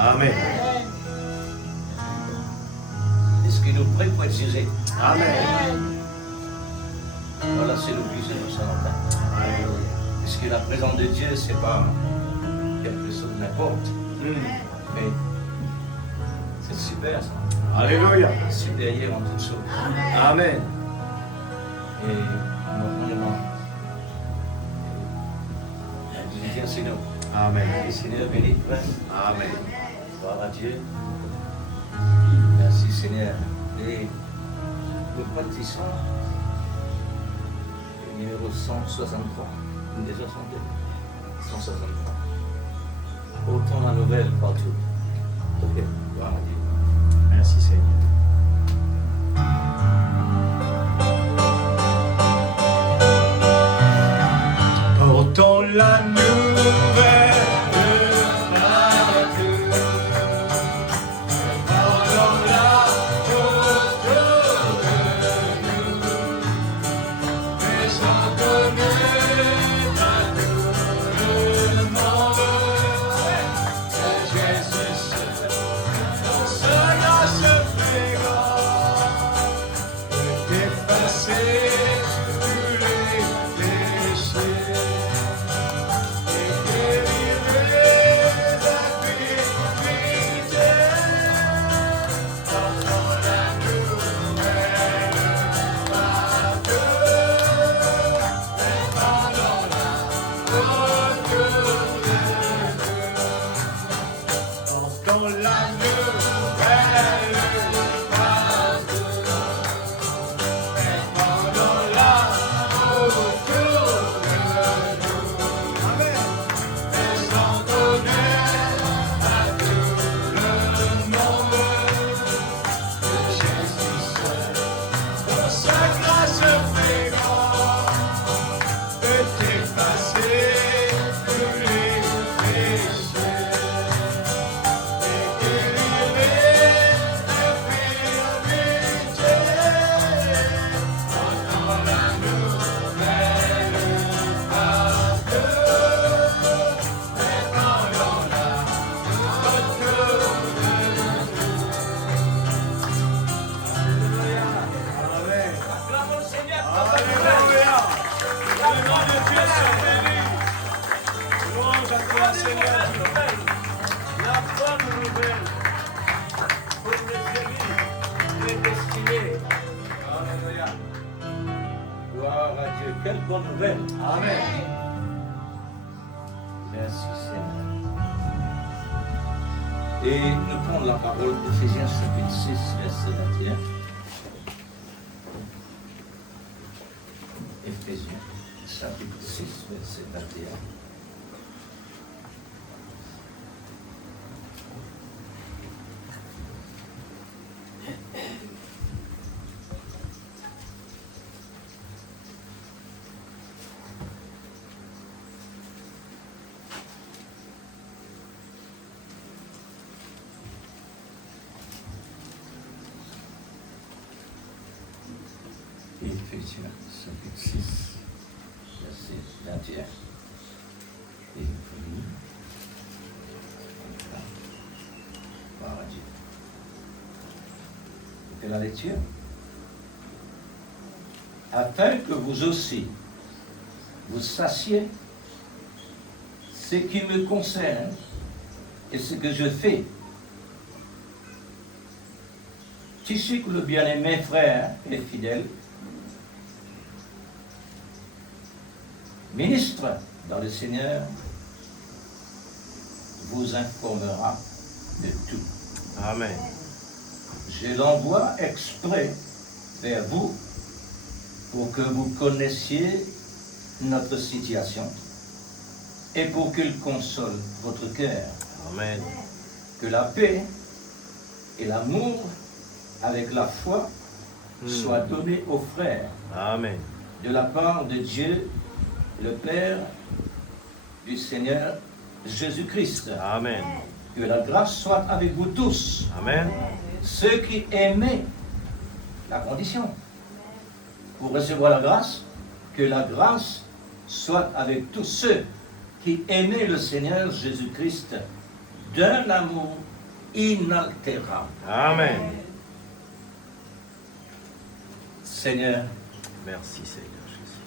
Amen. Est-ce qu'il nous prêt pour être jugé? Amen. Voilà, c'est le plus important. Est-ce que la présence de Dieu, c'est pas quelque chose de n'importe? Mais c'est super ça. Alléluia. Supérieur en toutes choses. Amen. Et normalement, la divinité c'est nous. Amen. Le Seigneur béni. Amen. Gloire à Dieu. Merci Seigneur. Nous partissons au numéro 163. Nous déjà chanté 163. Autant la nouvelle partout. Ok, gloire à Dieu. Merci Seigneur. Portons la nouvelle partout. Portons-la autour de nous. Faisons connaître à tout le monde que Jésus seul, ce fréquent, peut effacer tous les péchés et délivrer d'infidélité. Portons la nouvelle partout, répandons-la autour de nous. Portons la nouvelle partout, répandons-la autour de nous. Amen. Faisons connaître à tout le monde que Jésus seul, dans sa grâce fréquente, peut effacer tous les péchés et délivrer d'infidélité. Portons la nouvelle partout, répandons-la autour de nous. Amen. Acclamons le Seigneur. Alléluia. Le nom de Dieu soit béni. Louange à toi, Seigneur. La bonne nouvelle pour les amis, les destinés. Alléluia. Gloire à Dieu. Quelle bonne nouvelle. Amen. Merci Seigneur. Et nous prenons la parole d'Éphésiens chapitre 6, verset 21. Éphésiens chapitre 6, verset 21. Éphésiens chapitre 6, verset 21. Et nous gloire à Dieu. C'était la lecture. Afin que vous aussi, vous sachiez ce qui me concerne et ce que je fais. Tychique, le bien-aimé frère et fidèle, ministre dans le Seigneur, vous informera de tout. Amen. Je l'envoie exprès vers vous pour que vous connaissiez notre situation et pour qu'il console votre cœur. Amen. Que la paix et l'amour avec la foi soient donnés aux frères Amen. de la part de Dieu, le Père du Seigneur Jésus-Christ. Amen. Que la grâce soit avec vous tous. Amen. Ceux qui aimaient la condition pour recevoir la grâce, que la grâce soit avec tous ceux qui aimaient le Seigneur Jésus-Christ d'un amour inaltérable. Amen. Seigneur, Merci Seigneur Jésus.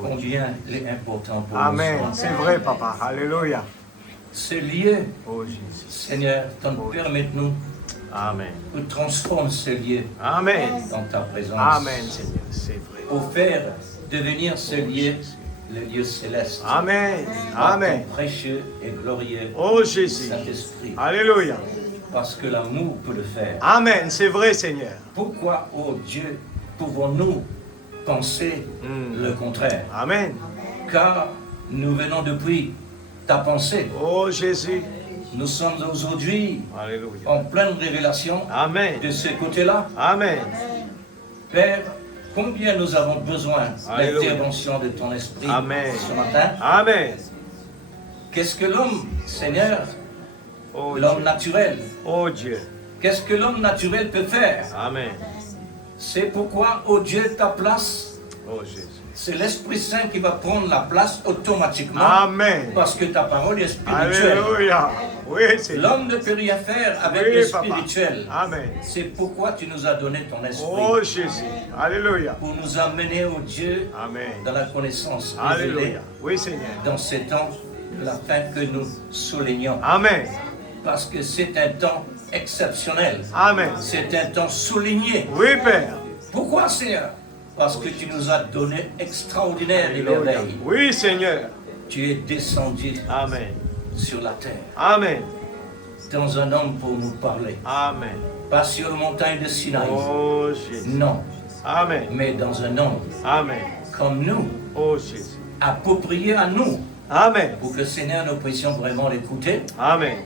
combien il est important pour Amen. nous. C'est vrai, papa. Alléluia. Ce lieu, Oh Jésus. Seigneur, permette-nous Amen. de transformer ce lieu Amen. dans ta présence. Amen, Seigneur. C'est vrai. Pour faire devenir ce lieu le lieu céleste. Amen. Par Amen. ton précieux et glorieux Oh Jésus. Saint-Esprit. Alléluia. Parce que l'amour peut le faire. Amen. C'est vrai, Seigneur. Pourquoi, oh Dieu, pouvons-nous penser le contraire? Amen. Car nous venons depuis ta pensée. Oh Jésus. Nous sommes aujourd'hui Alléluia. en pleine révélation Amen. de ce côté-là. Amen. Père, combien nous avons besoin de Alléluia. l'intervention de ton esprit Amen. ce matin. Amen. Qu'est-ce que l'homme, Seigneur, Oh l'homme Dieu. naturel, Oh Dieu. qu'est-ce que l'homme naturel peut faire? Amen. C'est pourquoi, oh Dieu, ta place, Oh Jésus. c'est l'Esprit Saint qui va prendre la place automatiquement. Amen. Parce que ta parole est spirituelle. Alléluia. Oui, Seigneur. L'homme ne peut rien faire avec Oui, le papa. spirituel. Amen. C'est pourquoi tu nous as donné ton esprit. Oh Jésus. Alléluia. Pour nous amener, au Dieu, Amen. dans la connaissance révélée Alléluia. Oui, Seigneur. dans ces temps de la fin que nous soulignons. Amen. Parce que c'est un temps exceptionnel. Amen. C'est un temps souligné. Oui, Père. Pourquoi, Seigneur? Parce que tu nous as donné extraordinaire des Alléluia. merveilles. Oui, Seigneur. Tu es descendu Amen. sur la terre Amen. dans un homme pour nous parler. Amen. Pas sur la montagne de Sinaï. Oh Jésus. Non, Amen. mais dans un homme Amen. comme nous, Oh Jésus. approprié à nous, Amen. pour que Seigneur nous puissions vraiment l'écouter. Amen.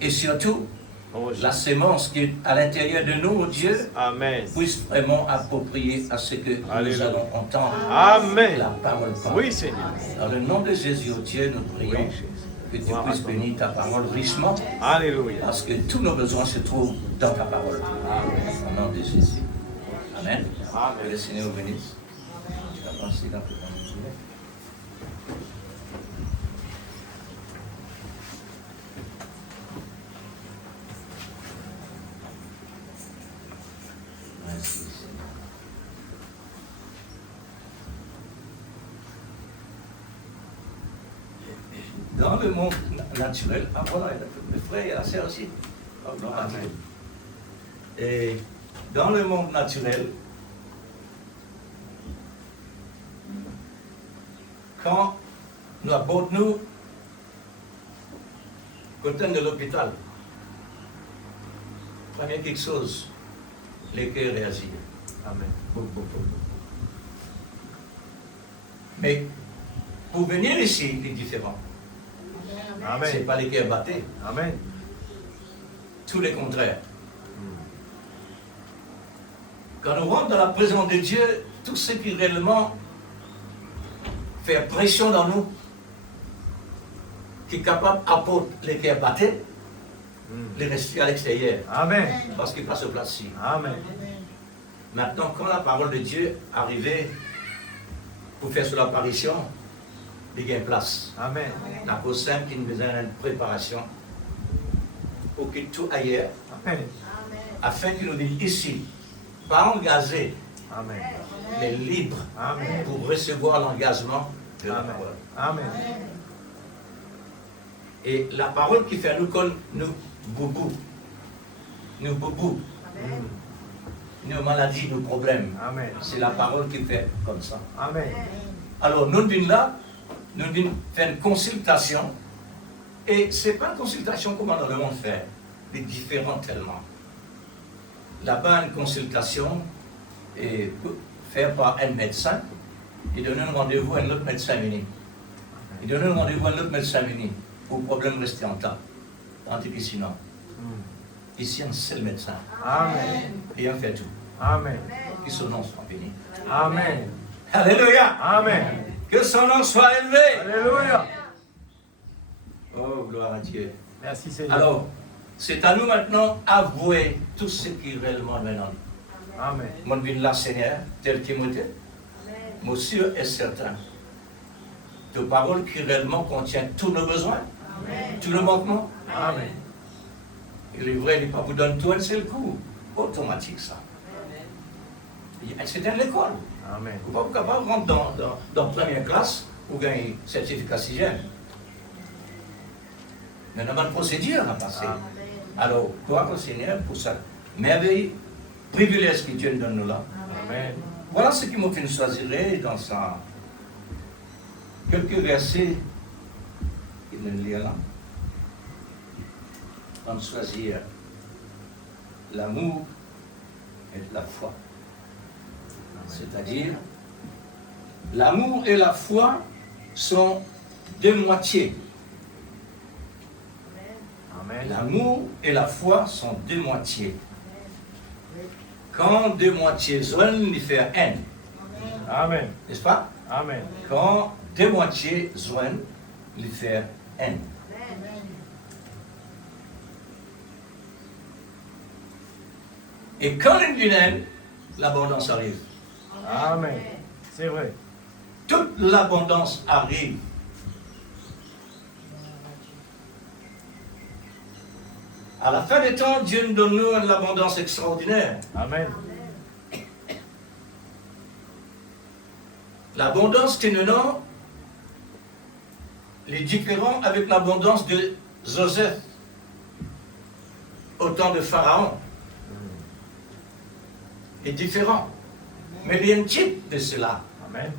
Et surtout, Oh Jésus. la sémence qui est à l'intérieur de nous, oh Dieu, Amen. puisse vraiment approprier à ce que nous Alléluia. allons entendre. Amen. La parole parle. Oui, Seigneur. Dans le nom de Jésus, oh Dieu, nous prions Oui, Jésus. que tu Gloire à puisses ton nom. bénir ta parole richement, Alléluia. parce que tous nos besoins se trouvent dans ta parole. Au nom de Jésus. Amen. Amen. Que le Seigneur vous bénisse. Tu vas penser dans le Merci, Seigneur. Dans le monde naturel, ah voilà, le frère et la sœur aussi. Oh, gloire à Dieu. Et dans le monde naturel, quand nous abordons côté de l'hôpital, première quelque chose, les cœurs réagissent. Amen. Mais pour venir ici, il est différent. Ce n'est Amen. pas les cœurs battés, Amen. tout le contraire. Quand nous rentrons dans la présence de Dieu, tout ce qui réellement fait pression dans nous, qui est capable d'apporter les cœurs battés, les rester à l'extérieur, Amen. parce qu'il passe place ici. Amen. Maintenant, quand la parole de Dieu arrivait pour faire son apparition, il y a une place. Amen. La cause simple qui nous besoin d'une préparation pour que tout ailleurs, Amen. afin qu'il nous dise ici, pas engagé, Amen. mais libre Amen. pour recevoir l'engagement de la Amen. parole. Amen. Et la parole qui fait nous comme nous boubou, nos maladies, nos problèmes, Amen. c'est la parole qui fait comme ça. Amen. Alors nous venons là, nous venons faire une consultation, et ce n'est pas une consultation comme dans le monde fait, mais différent tellement. Là-bas, une consultation est faite par un médecin, il donne un rendez-vous à un autre médecin uni. Il donne un rendez-vous à un autre médecin uni pour le problème resté en temps. Tandis que sinon, ici, un seul médecin. Amen. Et il fait tout. Amen. Que son nom soit béni. Amen. Alléluia. Amen. Que son nom soit élevé. Alléluia. Oh, gloire à Dieu. Merci Seigneur. Alors, c'est à nous maintenant avouer tout ce qui est réellement maintenant. Amen. Mon vie là, Seigneur, tel Timothée, moi sûr et certain, de paroles qui réellement contiennent tous nos besoins, tous nos manquements. Amen. Et le vrai, il n'est pas vous donne tout un seul coup. Automatique, ça. C'est dans l'école. Amen. Vous n'êtes pas capable de rentrer dans la première classe pour gagner un certificat 6e. Mais on a une procédure à passer. Amen. Alors, toi, Seigneur, pour ça, merveille, privilège que Dieu nous donne là. Amen. Voilà ce qui m'a fait choisir dans ça. Quelques versets, il me lit là. On choisir l'amour et la foi. C'est-à-dire, l'amour et la foi sont deux moitiés. Amen. L'amour et la foi sont deux moitiés. Quand deux moitiés joignent, il fait un. Amen. N'est-ce pas? Amen. Quand deux moitiés joignent, il fait un. Et quand il y a une, l'abondance arrive. Amen. C'est vrai. Toute l'abondance arrive. À la fin des temps, Dieu nous donne une abondance extraordinaire. Amen. L'abondance que nous avons est différente avec l'abondance de Joseph au temps de Pharaon. Est différent. Mais il y a un type de cela. Amen.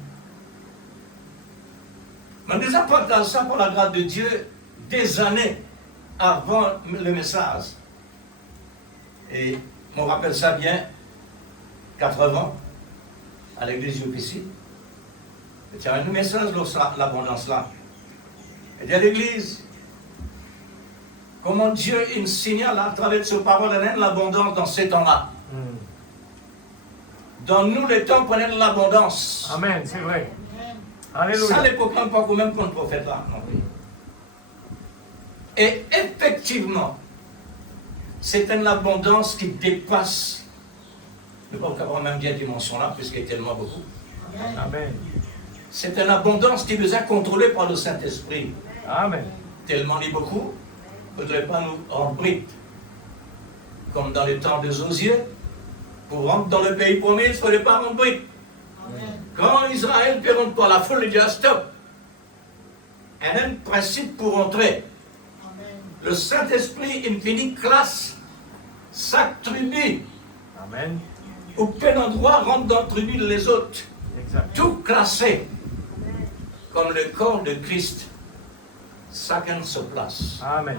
On nous apprend à ça par la grâce de Dieu des années avant le message. Et on rappelle ça bien, 80 à l'église UPC. Il y a un message sur l'abondance là. Et dans l'église, comment Dieu il signale à travers ses paroles l'abondance dans ces temps-là. Dans nous, les temps prenaient l'abondance. Amen, c'est vrai. Ça, Alléluia. l'époque, pas quand même comme prophète là. Non plus. Et effectivement, c'est une abondance qui dépasse, ne pas avoir même bien dimension là, puisqu'il y a tellement beaucoup. Amen. C'est une abondance qui nous a contrôlés par le Saint-Esprit. Amen. Tellement il y a beaucoup, il ne faudrait pas nous remplir. Comme dans le temps de Josué, pour rentrer dans le pays promis, il ne fallait pas remplir. Quand Israël ne rentre pas, la foule dit stop. Il y a un principe pour rentrer. Le Saint-Esprit, infinit, classe chaque tribu. Amen. Au quel endroit rentre dans la tribu les autres. Exact. Tout classé. Comme le corps de Christ. Chacun se place. Amen.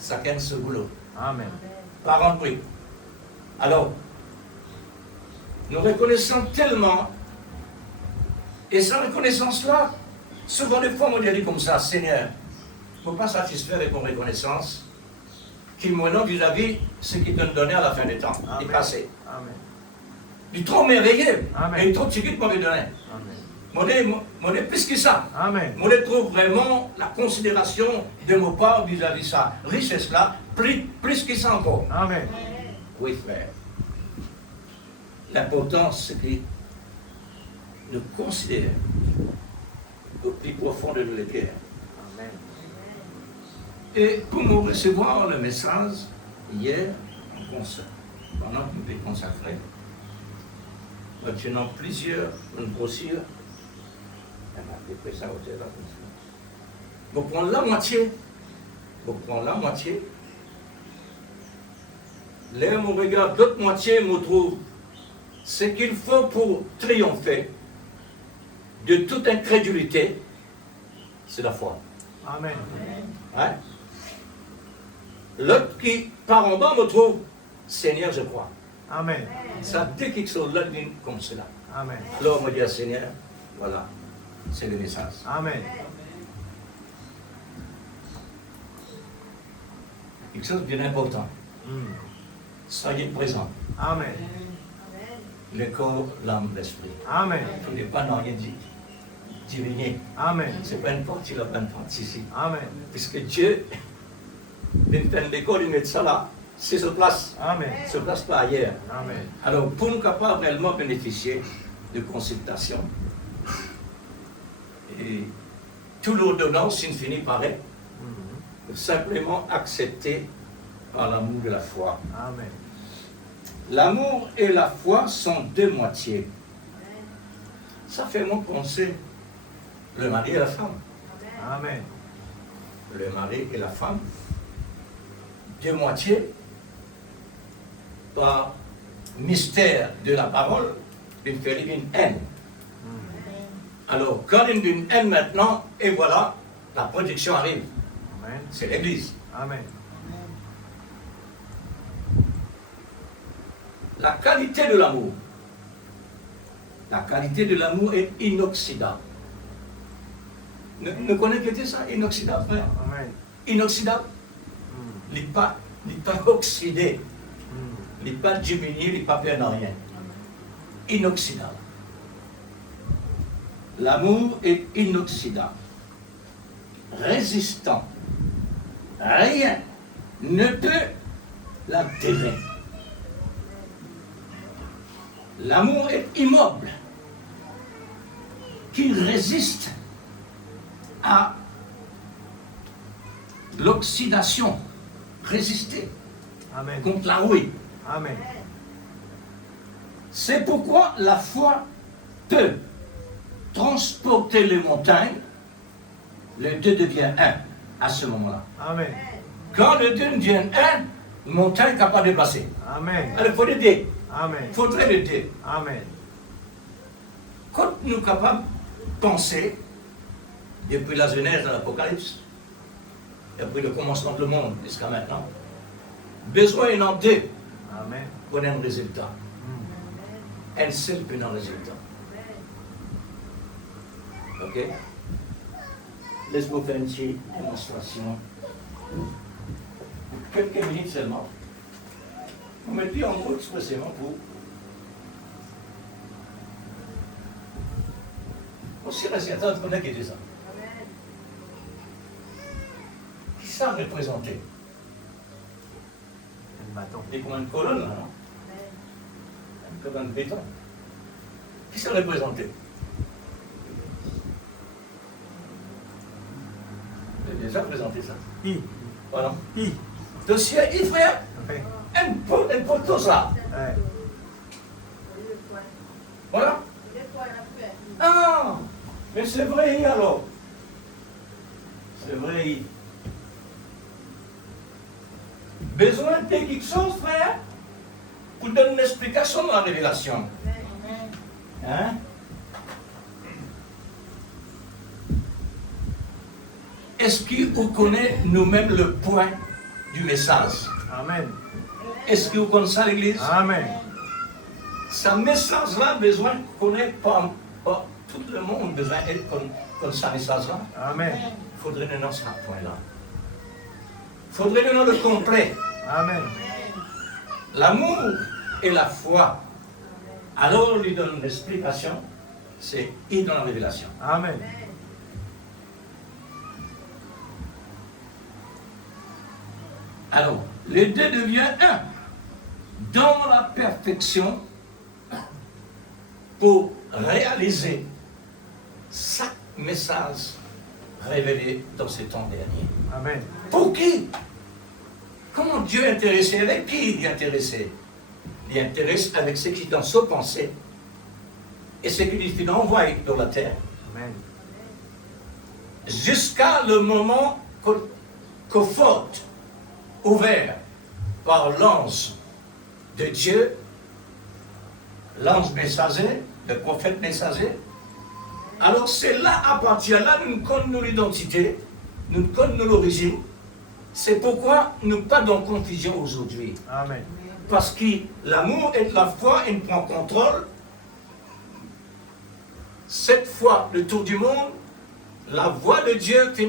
Chacun se boulot. Amen. Pas rempli. Alors, nous reconnaissons tellement, et cette reconnaissance-là, souvent les fois, on dit comme ça, Seigneur, il ne faut pas satisfaire avec mon reconnaissance, qui maintenant vis-à-vis ce qu'il te donné à la fin des temps, Amen. est passé. Amen. Il est trop merveilleux, Amen. et il est trop petit qu'on m'a donné. Amen. Mon est plus que ça. Amen. Moi, je trouve vraiment la considération de mon part vis-à-vis de ça. Richesse-là, plus que ça encore. Amen. Oui, frère. L'important, c'est que nous considérons au plus profond de nos cœurs. Amen. Et pour nous recevoir le message, hier, pendant que nous étions consacrés, nous tenons plusieurs, une brossure. Vous prenez la moitié. Vous prenez la moitié. Là, on regarde l'autre moitié, on trouve ce qu'il faut pour triompher de toute incrédulité, c'est la foi. Amen. Hein? L'autre qui part en bas me trouve, Seigneur, je crois. Amen. Ça dit quelque chose là comme cela. Amen. Alors on me dit, Seigneur, voilà, c'est le message. Amen. Quelque chose de bien important. Mm. Soyez présent. Amen. Le corps, l'âme, l'esprit. Amen. Il n'est pas dans rien diviner. Amen. Ce n'est pas une partie là, pas une partie ici. Amen. Puisque Dieu, il fait l'école, il met ça là, c'est sur place. Amen. Sur place, pas ailleurs. Amen. Alors, pour nous capables réellement bénéficier de consultation, et toute l'ordonnance, il finit par être Mm. simplement acceptée par l'amour de la foi. Amen. L'amour et la foi sont deux moitiés. Ça fait moi penser le mari et la femme. Amen. Le mari et la femme, deux moitiés, par mystère de la parole, il fait une haine. Alors, quand il y a une haine maintenant, et voilà, la production arrive. Amen. C'est l'Église. Amen. la qualité de l'amour. La qualité de l'amour est inoxydable. Ne connaissez ça, inoxydable, frère? Amen. Inoxydable. Mm. Il n'est pas oxydé. Mm. Il n'est pas diminué, il n'est pas perdre rien. Inoxydable. L'amour est inoxydable. Résistant. Rien ne peut l'altérer. L'amour est immobile, qui résiste à l'oxydation, résister Amen. contre la rouille. Amen. C'est pourquoi la foi peut transporter les montagnes. Les deux deviennent un à ce moment-là. Amen. Quand les deux deviennent un, la montagne n'est capable de passer. Amen. Alors, il faut les deux. Amen. Il faudrait les deux. Amen. Quand nous sommes capables de penser, depuis la Genèse à l'Apocalypse, depuis le commencement du monde jusqu'à maintenant, besoin il y en a deux Amen. pour un résultat. Mm. Un seul pour un résultat. Ok? Laisse-moi faire une petite démonstration. Quelques minutes seulement. Vous mettez en route expressément pour. Aussi, attends, on a qui dit ça. Qui ça représenter? Un bâton. Et comme une colonne, là, non? Comme un béton. Qui ça représentait? J'ai déjà présenté ça. I. Voilà. I. Dossier, il frère, Amen. un poteau ça. Ouais. Voilà. Ah, mais c'est vrai alors. C'est vrai. Besoin de quelque chose, frère, pour donner une explication dans la révélation. Hein? Est-ce que vous connaissez nous-mêmes le point du message? Amen. Est-ce que vous connaissez ça, l'Église? Amen. Ce message-là, besoin de connaître pas tout le monde besoin de connaître ce message-là. Amen. Il faudrait nous dans ce point-là. Il faudrait nous dans le complet. Amen. L'amour et la foi. Alors, on lui donne une explication. C'est il dans la révélation. Amen. Alors, les deux deviennent un. Dans la perfection, pour réaliser chaque message révélé dans ces temps derniers. Amen. Pour qui? Comment Dieu est intéressé? Avec qui il est intéressé? Il est intéressé avec ce qui est dans sa pensée et ce qu'il envoie dans la terre. Amen. Jusqu'à le moment que faute ouvert par l'ange de Dieu, l'ange messager, le prophète messager. Alors c'est là, à partir de là, nous connaissons l'identité, nous connaissons l'origine. C'est pourquoi nous ne sommes pas dans confusion aujourd'hui. Amen. Parce que l'amour et la foi, ils prennent contrôle. Cette fois, le tour du monde, la voix de Dieu qui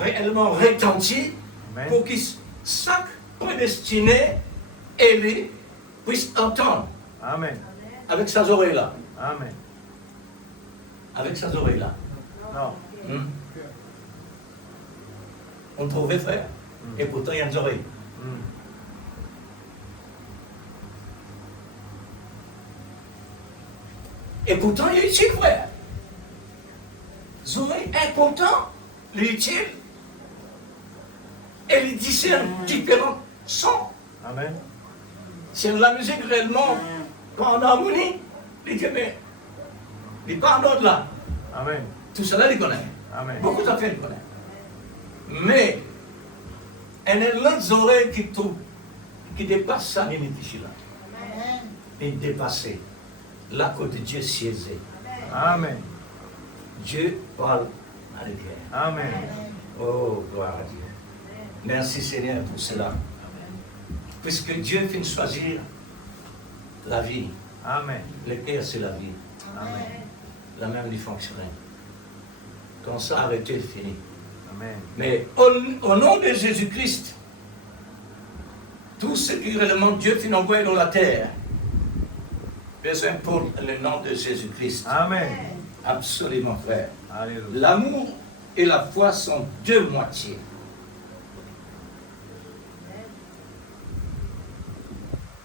réellement retentit Amen. pour que chaque prédestiné élu puisse entendre Amen. avec ses oreilles-là. Amen. Avec ses oreilles-là. Non. On trouvait frère, et pourtant il y a des oreilles. Mm. Et pourtant il est utile, frère. Les oreilles importantes, les utiles, et ils discernent différents sons. Amen. C'est la musique réellement pas en harmonie. Il dit, mais il n'est pas en ordre là. Amen. Tout cela, il connaît. Amen. Beaucoup d'affaires, il connaît. Mais, il y a l'autre oreille qui dépasse ça, il est ici là. Il dépasse là que Dieu siège. Amen. Dieu parle à l'église. Amen. Oh, gloire à Dieu. Merci Seigneur pour cela. Puisque Dieu fait choisir la vie. Amen. Le cœur, c'est la vie. Amen. La même lui fonctionner. Quand ça a arrêté, fini. Amen. Mais au nom de Jésus-Christ, tout ce que réellement Dieu finit envoyé dans la terre, besoin pour le nom de Jésus-Christ. Amen. Absolument, frère. Alléluia. L'amour et la foi sont deux moitiés.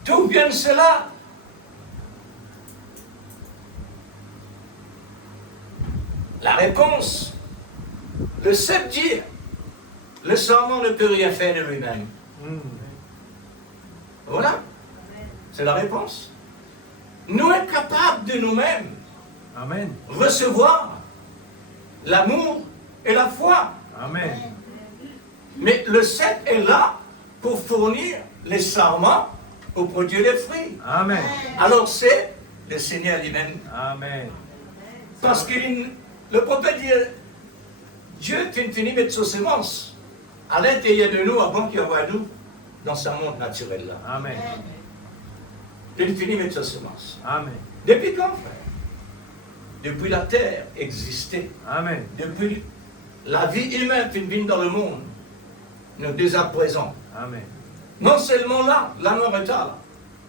D'où vient cela? La réponse, le seul dire, le serment ne peut rien faire de lui-même. Voilà, c'est la réponse. Nous sommes capables de nous-mêmes Amen. recevoir l'amour et la foi. Amen. Mais le seul est là pour fournir les serments pour produire les fruits. Amen. Alors c'est le Seigneur lui-même. Amen. Parce que le prophète dit, Dieu finit mettre sa semence à l'intérieur de nous avant qu'il envoie nous dans ce monde naturel-là. Amen. Il finit mettre sa semence. Amen. Depuis quand, frère? Depuis la terre existait. Amen. Depuis la vie humaine qui vient dans le monde, nous dès à présent. Amen. Non seulement là, la mort est là,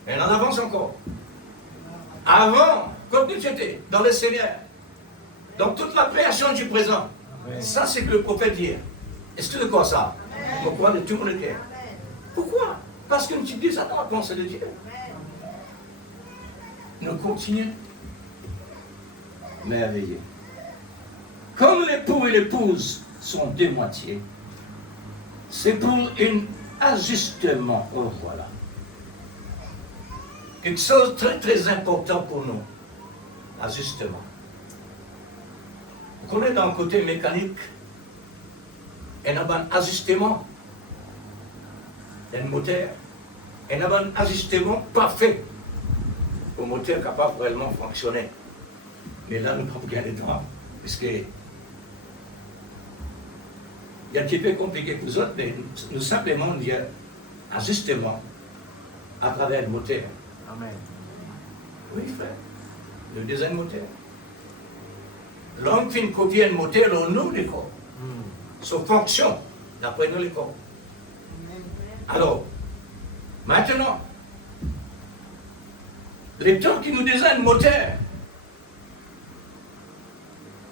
elle en avance encore. Avant, comme tu étais, dans le Seigneur, dans toute la création du présent, Amen. ça c'est que le prophète dit. Est-ce que de quoi ça? Pourquoi de tout mon cœur? Pourquoi? Parce que nous dis ça dans la pensée de Dieu. Nous continuons. Merveilleux. Comme l'époux et l'épouse sont deux moitiés, c'est pour un ajustement. Oh voilà. Quelque chose de très très important pour nous. Ajustement. Vous connaissez dans le côté mécanique, il y a un ajustement d'un moteur. Il y a un ajustement parfait au moteur capable de réellement fonctionner. Mais là, nous ne pouvons pas gagner de temps, puisque il y a un petit peu compliqué pour nous autres, mais nous simplement il y a un ajustement à travers le moteur. Amen. Oui, frère, le deuxième moteur. L'homme qui copie un moteur au nous du corps, sa fonction, d'après nous les corps. Alors, maintenant, les temps qui nous désignent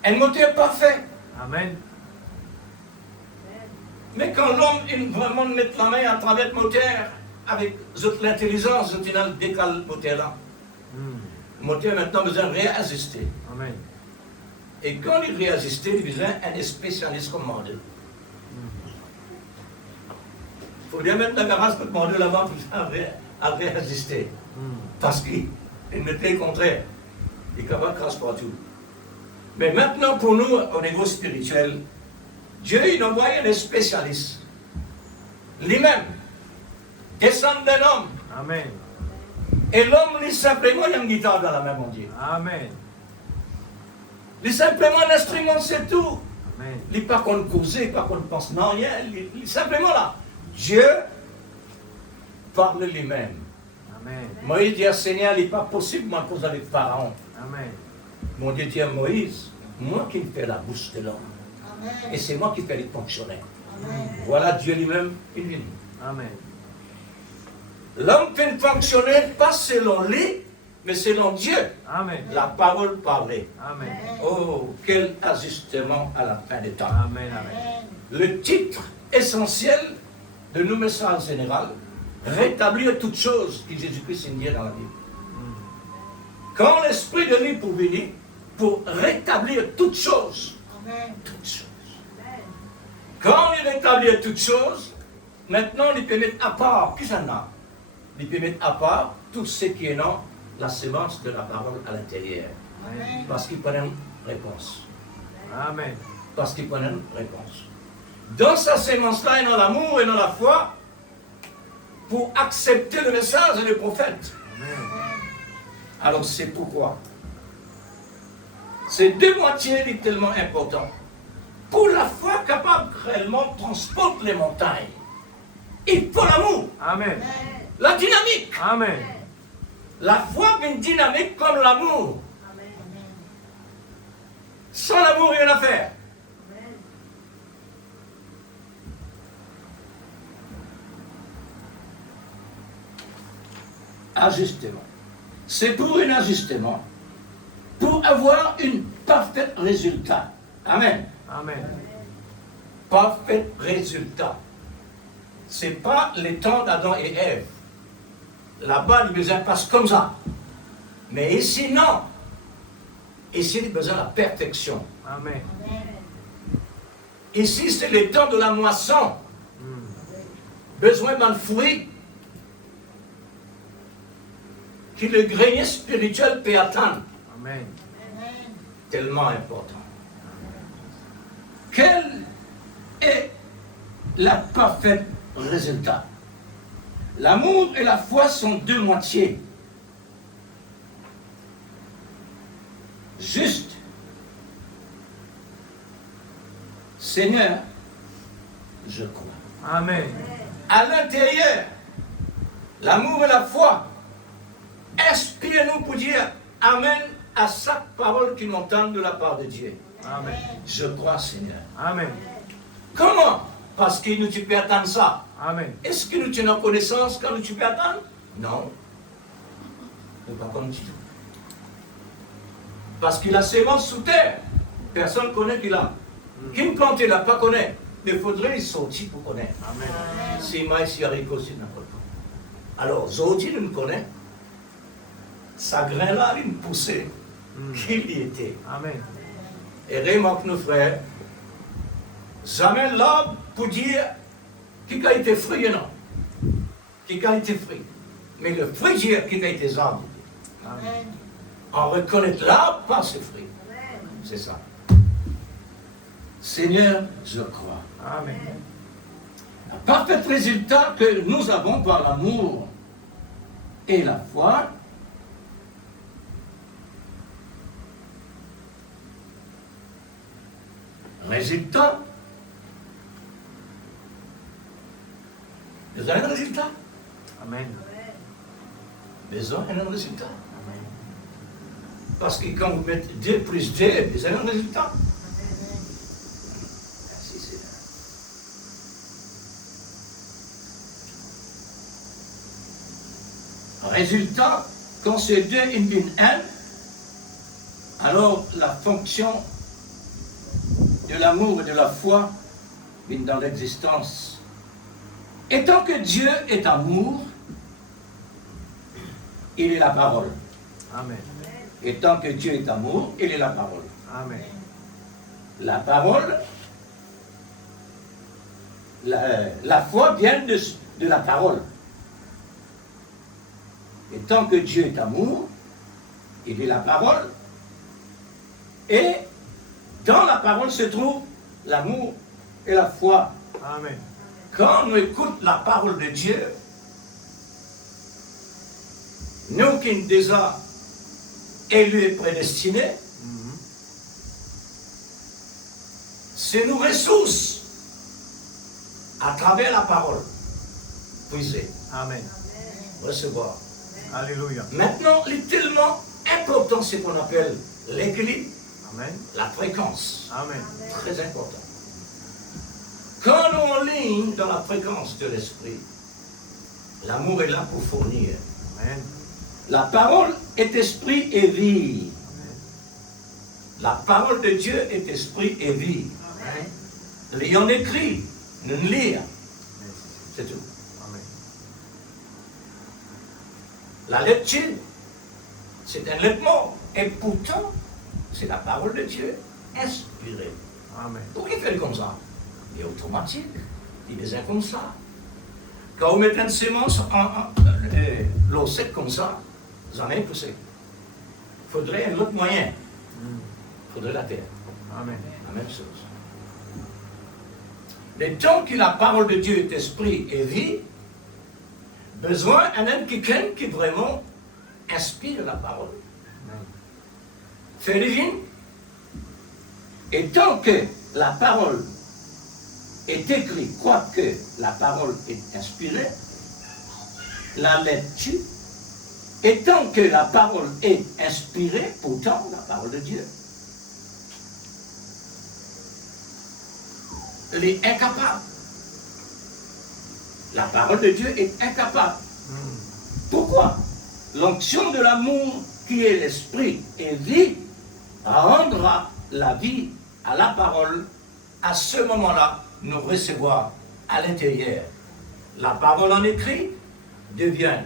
un moteur parfait. Amen. Mais quand l'homme il vraiment met la main à travers le moteur, avec l'intelligence, il décale le moteur là. Le moteur maintenant besoin de réajuster. Amen. Et quand il réajuste, il besoin d'un spécialiste comme Mandel. Il faut bien mettre la garage pour demander là-bas à réajuster. Parce qu'il était le contraire. Il est capable de cracher partout. Mais maintenant, pour nous, au niveau spirituel, Dieu il envoie un spécialiste. Lui-même, descend d'un homme. Amen. Et l'homme, lui, simplement, il a une guitare dans la main, mon Dieu. Amen. Lui, simplement, un instrument, c'est tout. Amen. Il n'est pas qu'on cause, pas qu'on pense, non, rien. Il est simplement là. Dieu parle lui-même. Amen. Moïse dit à Seigneur, il n'est pas possible, moi, cause avec Pharaon. Amen. Mon Dieu dit à Moïse, moi qui fais la bouche de l'homme. Et c'est moi qui fais les fonctionner. Voilà Dieu lui-même, il vient. Amen. L'homme fait fonctionner pas selon lui, mais selon Dieu. Amen. La parole parlée. Amen. Oh, quel ajustement à la fin des temps. Amen. Amen. Le titre essentiel de nos messages généraux, rétablir toutes choses que Jésus-Christ a dans la Bible. Quand l'Esprit de lui pour venir, pour rétablir toutes choses. Toutes choses. Quand il rétablit toutes choses, maintenant il peut mettre à part, qui ça n'a? Il peut mettre à part tout ce qui est dans la semence de la parole à l'intérieur. Parce qu'il prend une réponse. Amen. Parce qu'il prend une réponse. Dans sa sémence-là, et dans l'amour et dans la foi, pour accepter le message et le prophète. Alors c'est pourquoi ces deux moitiés sont tellement importantes. Pour la foi capable réellement de transporter les montagnes, il faut l'amour, Amen. la dynamique. Amen. La foi est une dynamique comme l'amour. Sans l'amour, rien à faire. Ajustement. C'est pour un ajustement, pour avoir un parfait résultat. Amen. Amen. Parfait résultat. Ce n'est pas les temps d'Adam et Ève. Là-bas, les besoins passent comme ça. Mais ici, non. Ici, il a besoin de la perfection. Amen. Ici, c'est le temps de la moisson. Besoin d'un fruit que le grenier spirituel peut atteindre. Amen. Tellement important. Quel est le parfait résultat? L'amour et la foi sont deux moitiés. Juste. Seigneur, je crois. Amen. À l'intérieur, l'amour et la foi, inspirez-nous pour dire Amen à chaque parole qui m'entend de la part de Dieu. Amen. Je crois, Seigneur. Amen. Comment? Parce que nous tu peux attendre ça. Amen. Est-ce que nous tenons connaissance quand nous tu peux attendre? Non. Nous pas comme Dieu. Parce qu'il a sémence sous terre. Personne ne connaît qu'il a. Qui ne plante, il n'a pas connaît. Il faudrait sortir pour connaître. Amen. C'est maïs haricot, c'est n'importe quoi. Alors, Zodi nous connaît. Sa grain là, il nous poussait. Qu'il y était. Amen. Et remarque nos frères, jamais l'arbre pour dire qui a été fruit, non. Qui a été fruit. Mais le fruit dire qui a été arbre. Amen. On reconnaît l'arbre par ses fruits. C'est ça. Seigneur, je crois. Amen. Un parfait résultat que nous avons par l'amour et la foi, résultat, vous avez un résultat? Amen. Besoin d'un résultat. Amen. Parce que quand vous mettez 2 plus 2, vous avez un résultat. Merci Seigneur. Résultat, quand c'est 2 in 1, alors la fonction de l'amour et de la foi vient dans l'existence. Et tant que Dieu est amour, il est la parole. Amen. Et tant que Dieu est amour, il est la parole. Amen. La parole, la foi vient de la parole. Et tant que Dieu est amour, il est la parole. Et dans la parole se trouve l'amour et la foi. Amen. Quand on écoute la parole de Dieu, nous qui sommes déjà élus et prédestinés, c'est nos ressources à travers la parole. Puiser, Amen. recevoir. Alléluia. Maintenant, il est tellement important ce qu'on appelle l'équilibre, Amen. la fréquence. Amen. Très important. Quand nous en ligne dans la fréquence de l'esprit, l'amour est là pour fournir. Amen. La parole est esprit et vie. La parole de Dieu est esprit et vie. L'ayant écrit, nous lire. C'est tout. Amen. La lecture, c'est un lettre-mot. Et pourtant, c'est la parole de Dieu inspirée. Amen. Pourquoi il fait comme ça? Il est automatique. Il est comme ça. Quand vous mettez une sémence l'eau sec comme ça, vous en avez poussé. Il faudrait un autre moyen. Il faudrait la terre. Amen. La même chose. Mais tant que la parole de Dieu est esprit et vie, besoin d'un quelqu'un qui vraiment inspire la parole. Fait divine. Et tant que la parole est écrite, quoique la parole est inspirée, la lecture Et tant que la parole est inspirée, pourtant, la parole de Dieu, elle est incapable. La parole de Dieu est incapable. Pourquoi? L'onction de l'amour qui est l'esprit et vie rendra la vie à la parole. À ce moment-là, nous recevoir à l'intérieur. La parole en écrit devient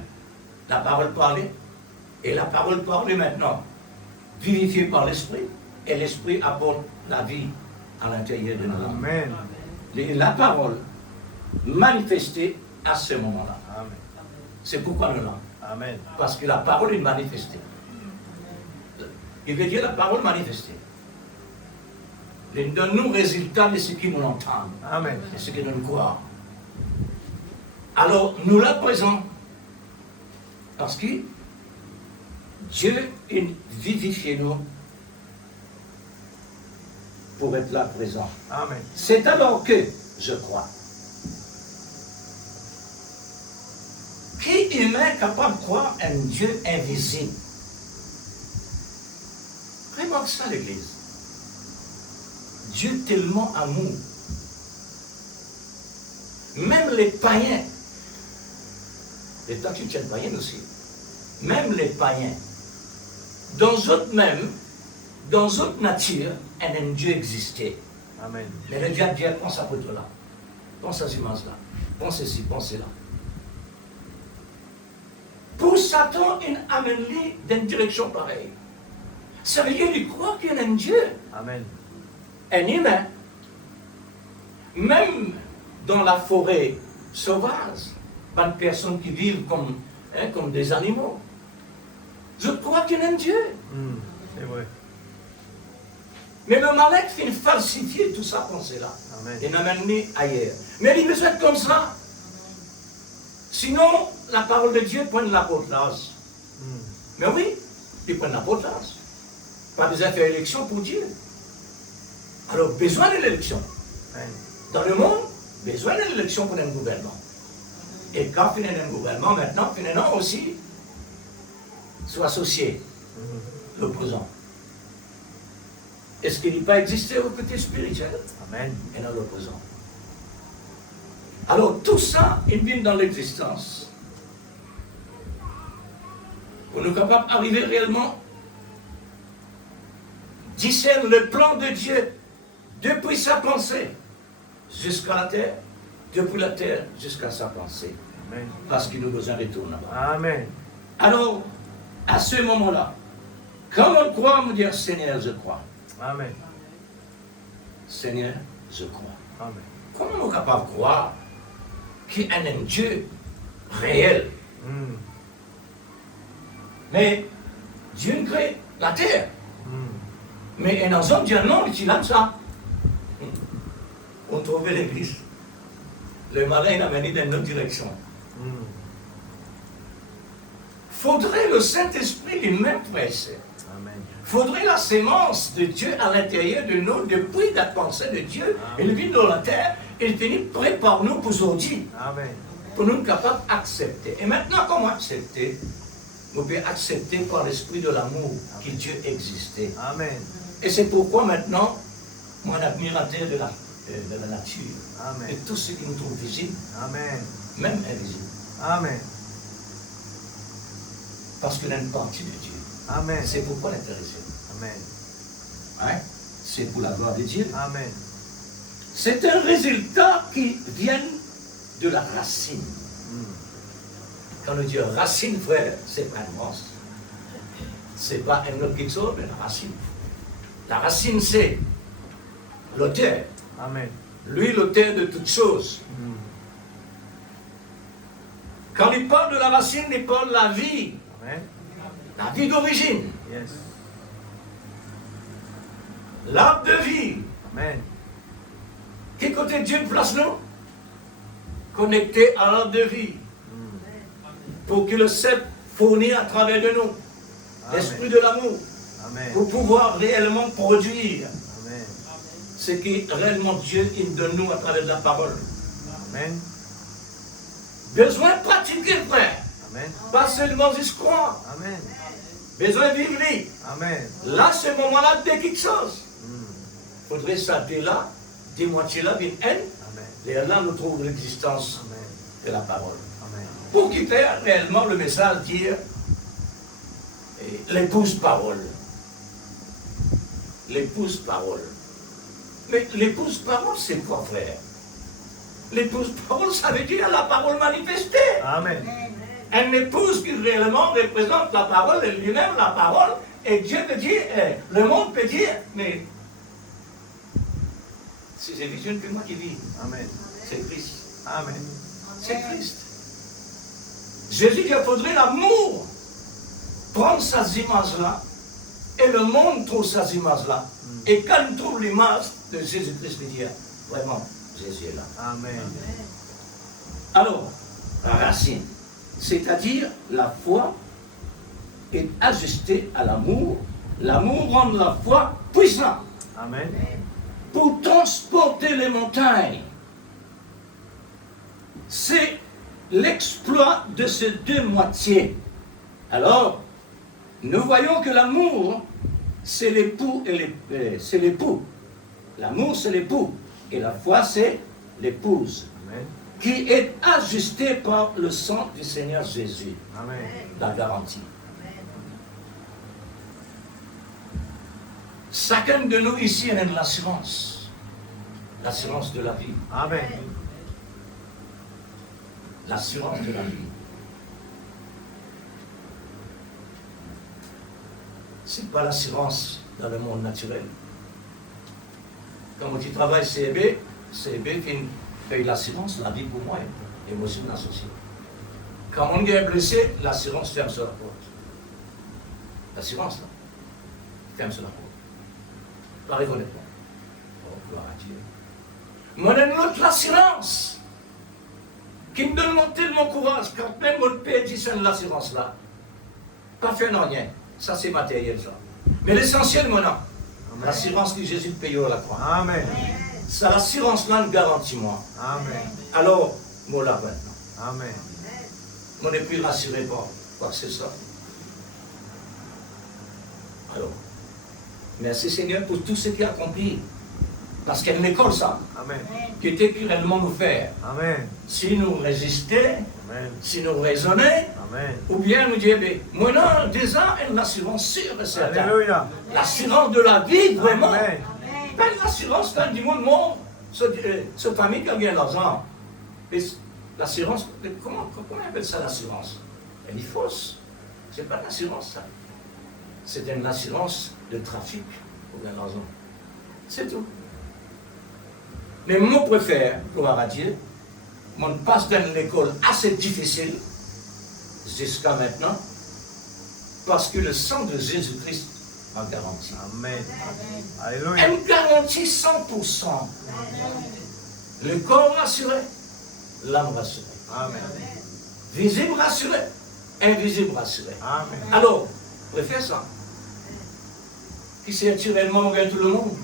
la parole parlée. Et la parole parlée maintenant, vivifiée par l'esprit. Et l'esprit apporte la vie à l'intérieur de nous. Amen. Et la parole manifestée à ce moment-là. Amen. C'est pourquoi nous l'avons. Amen. Parce que la parole est manifestée. Il veut dire la parole manifestée. Il donne nous résultat de ce qui nous entendent, Amen. de ce qui nous croient. Alors, nous la présentons parce que Dieu vivifie nous pour être là présent. Amen. C'est alors que je crois. Qui humain capable de croire un Dieu invisible? Vraiment ça l'Église. Dieu tellement amour. Même les païens, les temps qui tiennent païens aussi, même les païens, dans autres même, dans autre nature, un Dieu existait. Amen. Mais le diable dit, pense à votre là, pense à ces là, pense ceci, pense là. Pour Satan, il amène lui d'une direction pareille. Ça veut dire qu'il croit qu'il y a un Dieu. Amen. Un humain, même dans la forêt sauvage, pas de personnes qui vivent comme des animaux. Je crois qu'il y a un Dieu. C'est vrai. Mais le malin fait falsifier tout ça pensée-là. Amen. Et l'amène ailleurs. Mais il veut être comme ça. Sinon, la parole de Dieu prend l'apôtrage. Mais oui, il prend l'apôtrage. Pas besoin de faire élection pour Dieu. Alors, besoin de l'élection. Amen. Dans le monde, besoin de l'élection pour un gouvernement. Et quand il y a un gouvernement, maintenant, finalement aussi, soit associé, l'opposant. Est-ce qu'il n'y a pas existé au côté spirituel? Amen. Et dans l'opposant. Alors, tout ça, il vient dans l'existence. Pour nous capables d'arriver réellement, discerne le plan de Dieu depuis sa pensée jusqu'à la terre, depuis la terre jusqu'à sa pensée. Amen. Parce qu'il nous besoin de retourner là-bas. Amen. Alors, à ce moment-là, quand on croit, on dit Seigneur, je crois. Amen. Seigneur, je crois. Amen. Comment on est capable de croire qu'il y a un Dieu réel? Mais Dieu crée la terre. Mais un autre dit non, il dit ça. On trouvait l'église. Le malin l'a mené dans une autre direction. Faudrait le Saint-Esprit lui-même presser. Amen. Faudrait la sémence de Dieu à l'intérieur de nous, depuis la pensée de Dieu. Il vit dans la terre, il finit prêt par nous pour aujourd'hui. Amen. Pour nous capables d'accepter. Et maintenant, comment accepter? Nous pouvons accepter par l'esprit de l'amour que Dieu existait. Amen. Et c'est pourquoi maintenant, moi, un admirateur de la nature, Amen. et tout ce qui nous trouve visible, Amen. même invisible. Amen. Parce qu'il y a une partie de Dieu. Amen. C'est pourquoi l'intéressé. Amen. Hein? C'est pour la gloire de Dieu. Amen. C'est un résultat qui vient de la racine. Quand on dit racine, frère, c'est pas une monstre. C'est pas un autre quelque chose, mais la racine. La racine, c'est l'auteur. Amen. Lui, l'auteur de toutes choses. Quand il parle de la racine, il parle de la vie. Amen. La vie d'origine. Yes. L'arbre de vie. Amen. Quel côté Dieu place nous? Connecté à l'arbre de vie. Pour que le cep fournisse à travers de nous l'esprit de l'amour. Amen. Pour pouvoir réellement produire Amen. ce que réellement Dieu il donne nous à travers de la parole. Amen. Besoin de pratiquer, frère. Amen. Pas seulement juste croire. Amen. Besoin de vivre. Amen. Là, ce moment-là, de quelque chose. Mm. Il faudrait ça de là, des moitiés-là, d'une haine. Amen. Et là, nous trouvons l'existence Amen. de la parole. Amen. Pour qui fait réellement le message dire l'épouse parole. L'épouse parole. Mais l'épouse parole, c'est quoi, frère? L'épouse parole, ça veut dire la parole manifestée. Amen. Une épouse qui réellement représente la parole, et lui-même la parole, et Dieu peut dire, le monde peut dire, mais c'est vision que moi qui vis. Amen. C'est Christ. Amen. C'est Christ. Jésus dit qu'il faudrait l'amour prendre ces images-là, et le monde trouve ces images-là. Et quand il trouve l'image de Jésus-Christ, il dit, vraiment, Jésus est là. Amen. Alors, la racine, c'est-à-dire la foi est ajustée à l'amour. L'amour rend la foi puissante Amen. pour transporter les montagnes. C'est l'exploit de ces deux moitiés. Alors, nous voyons que l'amour, c'est l'époux et c'est l'époux. L'amour, c'est l'époux. Et la foi, c'est l'épouse. Amen. Qui est ajustée par le sang du Seigneur Jésus. Amen. La garantie. Chacun de nous ici a une assurance. L'assurance de la vie. Amen. L'assurance de la vie. Ce n'est pas l'assurance dans le monde naturel. Quand tu travailles CEB paye l'assurance, la vie pour moi, et moi aussi l'associé. Quand on est blessé, l'assurance ferme sur la porte. L'assurance, là, ferme sur la porte. Pareil honnêtement. Oh, gloire à Dieu. Moi, j'ai une autre assurance qui me donne tellement courage, quand même mon père dit c'est l'assurance là. Pas fait non rien. Ça, c'est matériel, ça. Mais l'essentiel, maintenant, l'assurance que Jésus paye à la croix. Amen. C'est l'assurance-là, une garantie, moi. Amen. Alors, moi là maintenant. Amen. On n'est plus rassuré par c'est ça. Alors, merci Seigneur pour tout ce qu'il a accompli. Parce qu'il y a une école, ça, Amen. qui était réellement nous faire. Amen. Si nous résister, Amen. si nous raisonner, Amen. ou bien nous dire, mais maintenant, déjà, une assurance sûre et certaine. Alléluia. L'assurance de la vie, vraiment. Amen. Pas une assurance quand du monde, cette famille qui a bien l'argent. Mais l'assurance, comment on appelle ça l'assurance? Elle est fausse. C'est pas l'assurance, ça. C'est une assurance de trafic pour bien l'argent. C'est tout. Mais moi, je préfère, gloire à Dieu, on passe dans l'école assez difficile jusqu'à maintenant, parce que le sang de Jésus-Christ m'a garanti. Amen. Alléluia. Elle garantit 100%. Le corps rassuré, l'âme rassurée. Amen. Visible rassuré, invisible rassuré. Amen. Alors, préfère ça. Qui c'est naturellement on gagne tout le monde.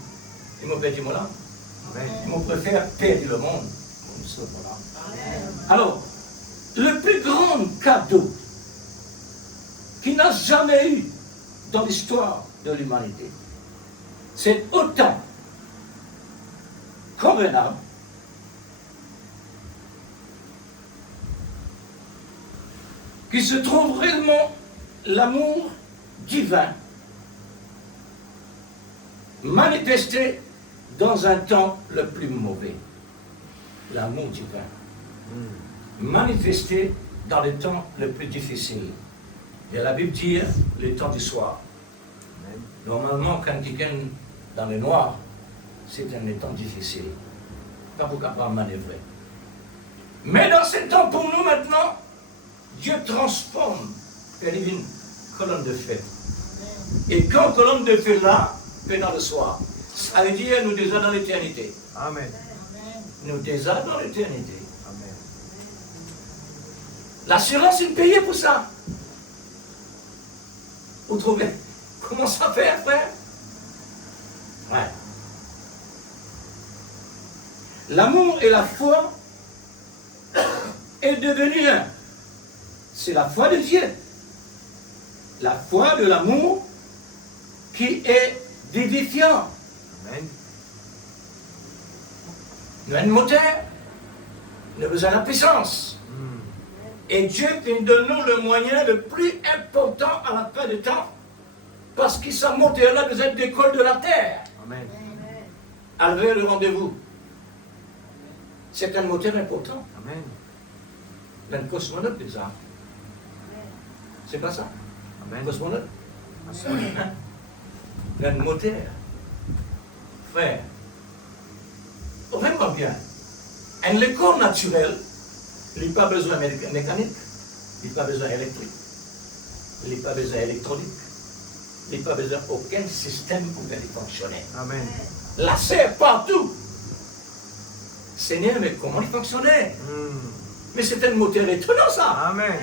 Il m'a perdu mon âme. Amen. Il préfère perdre le monde. Alors, le plus grand cadeau qu'il n'a jamais eu dans l'histoire de l'humanité, c'est autant convenable qu'il se trouve réellement l'amour divin manifesté dans un temps le plus mauvais. L'amour divin. Manifesté dans le temps le plus difficile. Et la Bible dit le temps du soir. Amen. Normalement, quand quelqu'un dans le noir, c'est un temps difficile. Pas pour capable de manœuvrer. Mais dans ce temps, pour nous maintenant, Dieu transforme une colonne de feu. Et quand colonne de feu là, fait dans le soir, ça veut dire nous déjà dans l'éternité. Amen. Nous déjà dans l'éternité. Amen. L'assurance est payée pour ça. Vous trouvez? Comment ça fait, frère? Ouais. L'amour et la foi est devenu un. c'est la foi de Dieu. La foi de l'amour qui est vivifiant. Amen. Nous avons un moteur, nous avons besoin de la puissance. Mm. Et Dieu nous donne le moyen le plus important à la fin du temps. Parce que sa moteur a besoin d'école de la terre. Amen. Avec le rendez-vous. C'est un moteur important. Amen. Un cosmonaute déjà. C'est pas ça? Amen. Cosmonaute? Amen. Un moteur. Frère. Vraiment bien. Un corps naturel, il n'a pas besoin de mécanique, il n'a pas besoin électrique, il n'a pas besoin électronique, il n'a pas besoin d'aucun système pour faire fonctionner. Amen. La serre partout. Seigneur, mais comment il fonctionnait? Mm. Mais c'est un moteur étonnant ça. Amen.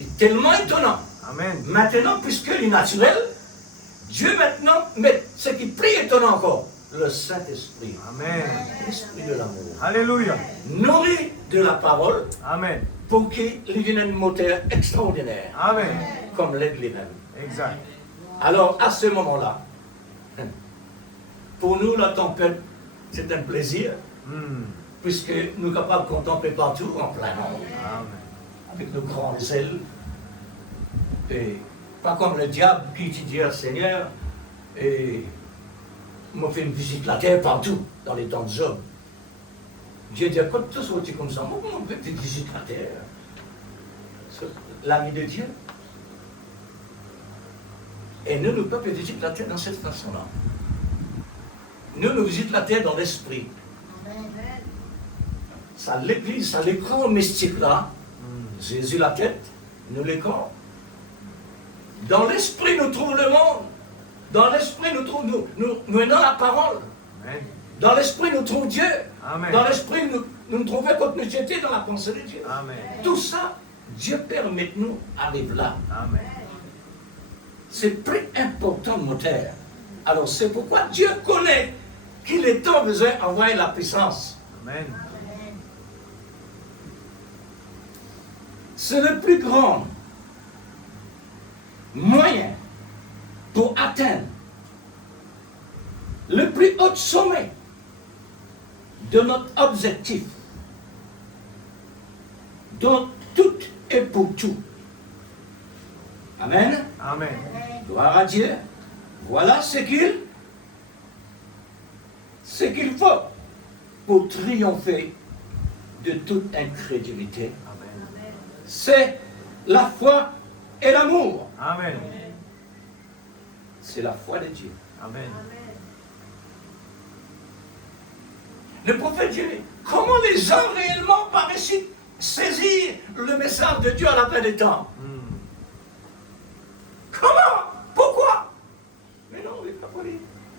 Il est tellement étonnant. Amen. Maintenant, puisque il est naturel, Dieu maintenant, mais ce qui est plus étonnant encore, le Saint-Esprit, Amen. l'Esprit de l'amour, Alléluia. nourri de la parole, Amen. pour qu'il vienne un moteur extraordinaire, Amen. comme l'aide lui-même. Exact. Alors, à ce moment-là, pour nous, la tempête, c'est un plaisir, Mm. puisque nous sommes capables de contempler partout, en plein monde, Amen. avec nos grandes ailes, et pas comme le diable qui dit à Seigneur, et m'a fait une visite la terre partout, dans les temps de hommes. Dieu dit, quand tout sorti comme ça, moi, on fait une visite la terre. L'ami de Dieu. Et nous, nous ne pouvons pas visiter la terre dans cette façon-là. Nous visitons la terre dans l'esprit. Ça, l'église, ça, les corps mystiques là, Jésus la tête, nous les corps. Dans l'esprit, nous trouvons le monde. Dans l'esprit, nous trouvons, nous menons la parole. Amen. Dans l'esprit, nous trouvons Dieu. Amen. Dans l'esprit, nous trouvons quand nous étions dans la pensée de Dieu. Amen. Tout ça, Dieu permet de nous arriver là. Amen. C'est plus important, mon terre. Alors, c'est pourquoi Dieu connaît qu'il est temps besoin d'envoyer la puissance. Amen. C'est le plus grand moyen pour atteindre le plus haut sommet de notre objectif, dont tout est pour tout. Amen. Amen. Gloire à Dieu. Voilà ce qu'il faut pour triompher de toute incrédulité. Amen. C'est la foi et l'amour. Amen. C'est la foi de Dieu. Amen. Le prophète Dieu, comment les gens réellement paraissent saisir le message de Dieu à la fin des temps? Mm. Comment? Pourquoi? Mais non, il n'est pas poli.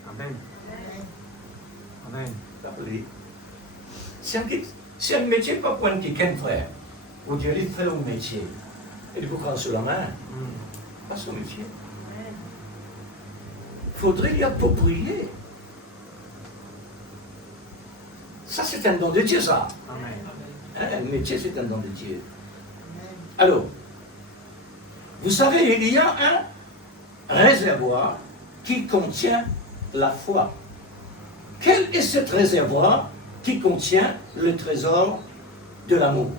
Amen. Amen. Pas poli. C'est un métier pas pour un quelqu'un, frère. Vous Dieu dit, fais un métier. Et vous prendre sur la main. Mm. Pas son métier. Il faudrait l'y approprier. Ça, c'est un don de Dieu, ça. Amen. Hein, un métier, c'est un don de Dieu. Alors, vous savez, il y a un réservoir qui contient la foi. Quel est ce réservoir qui contient le trésor de l'amour?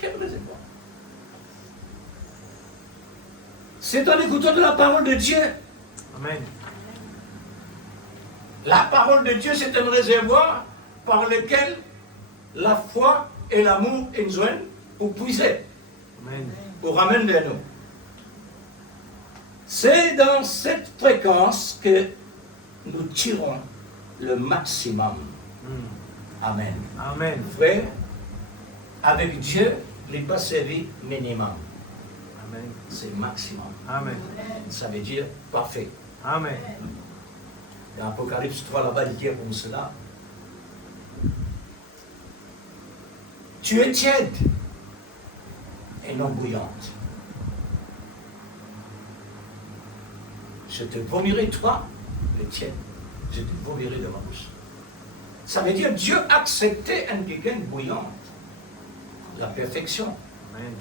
Quel réservoir? C'est en écoutant de la parole de Dieu. Amen. La parole de Dieu, c'est un réservoir par lequel la foi et l'amour nous joignent pour puiser, Amen. pour ramener de nous. C'est dans cette fréquence que nous tirons le maximum. Mm. Amen. Amen. Frère, avec Dieu, il n'est pas servi minimum. Amen. C'est maximum. Amen. Ça veut dire parfait. Amen. Dans Apocalypse 3, là-bas, il dit comme cela. Tu es tiède et non bouillante. Je te vomirai, toi, le tiède. Je te vomirai de ma bouche. Ça veut dire Dieu acceptait un quelqu'un bouillante. La perfection, Amen.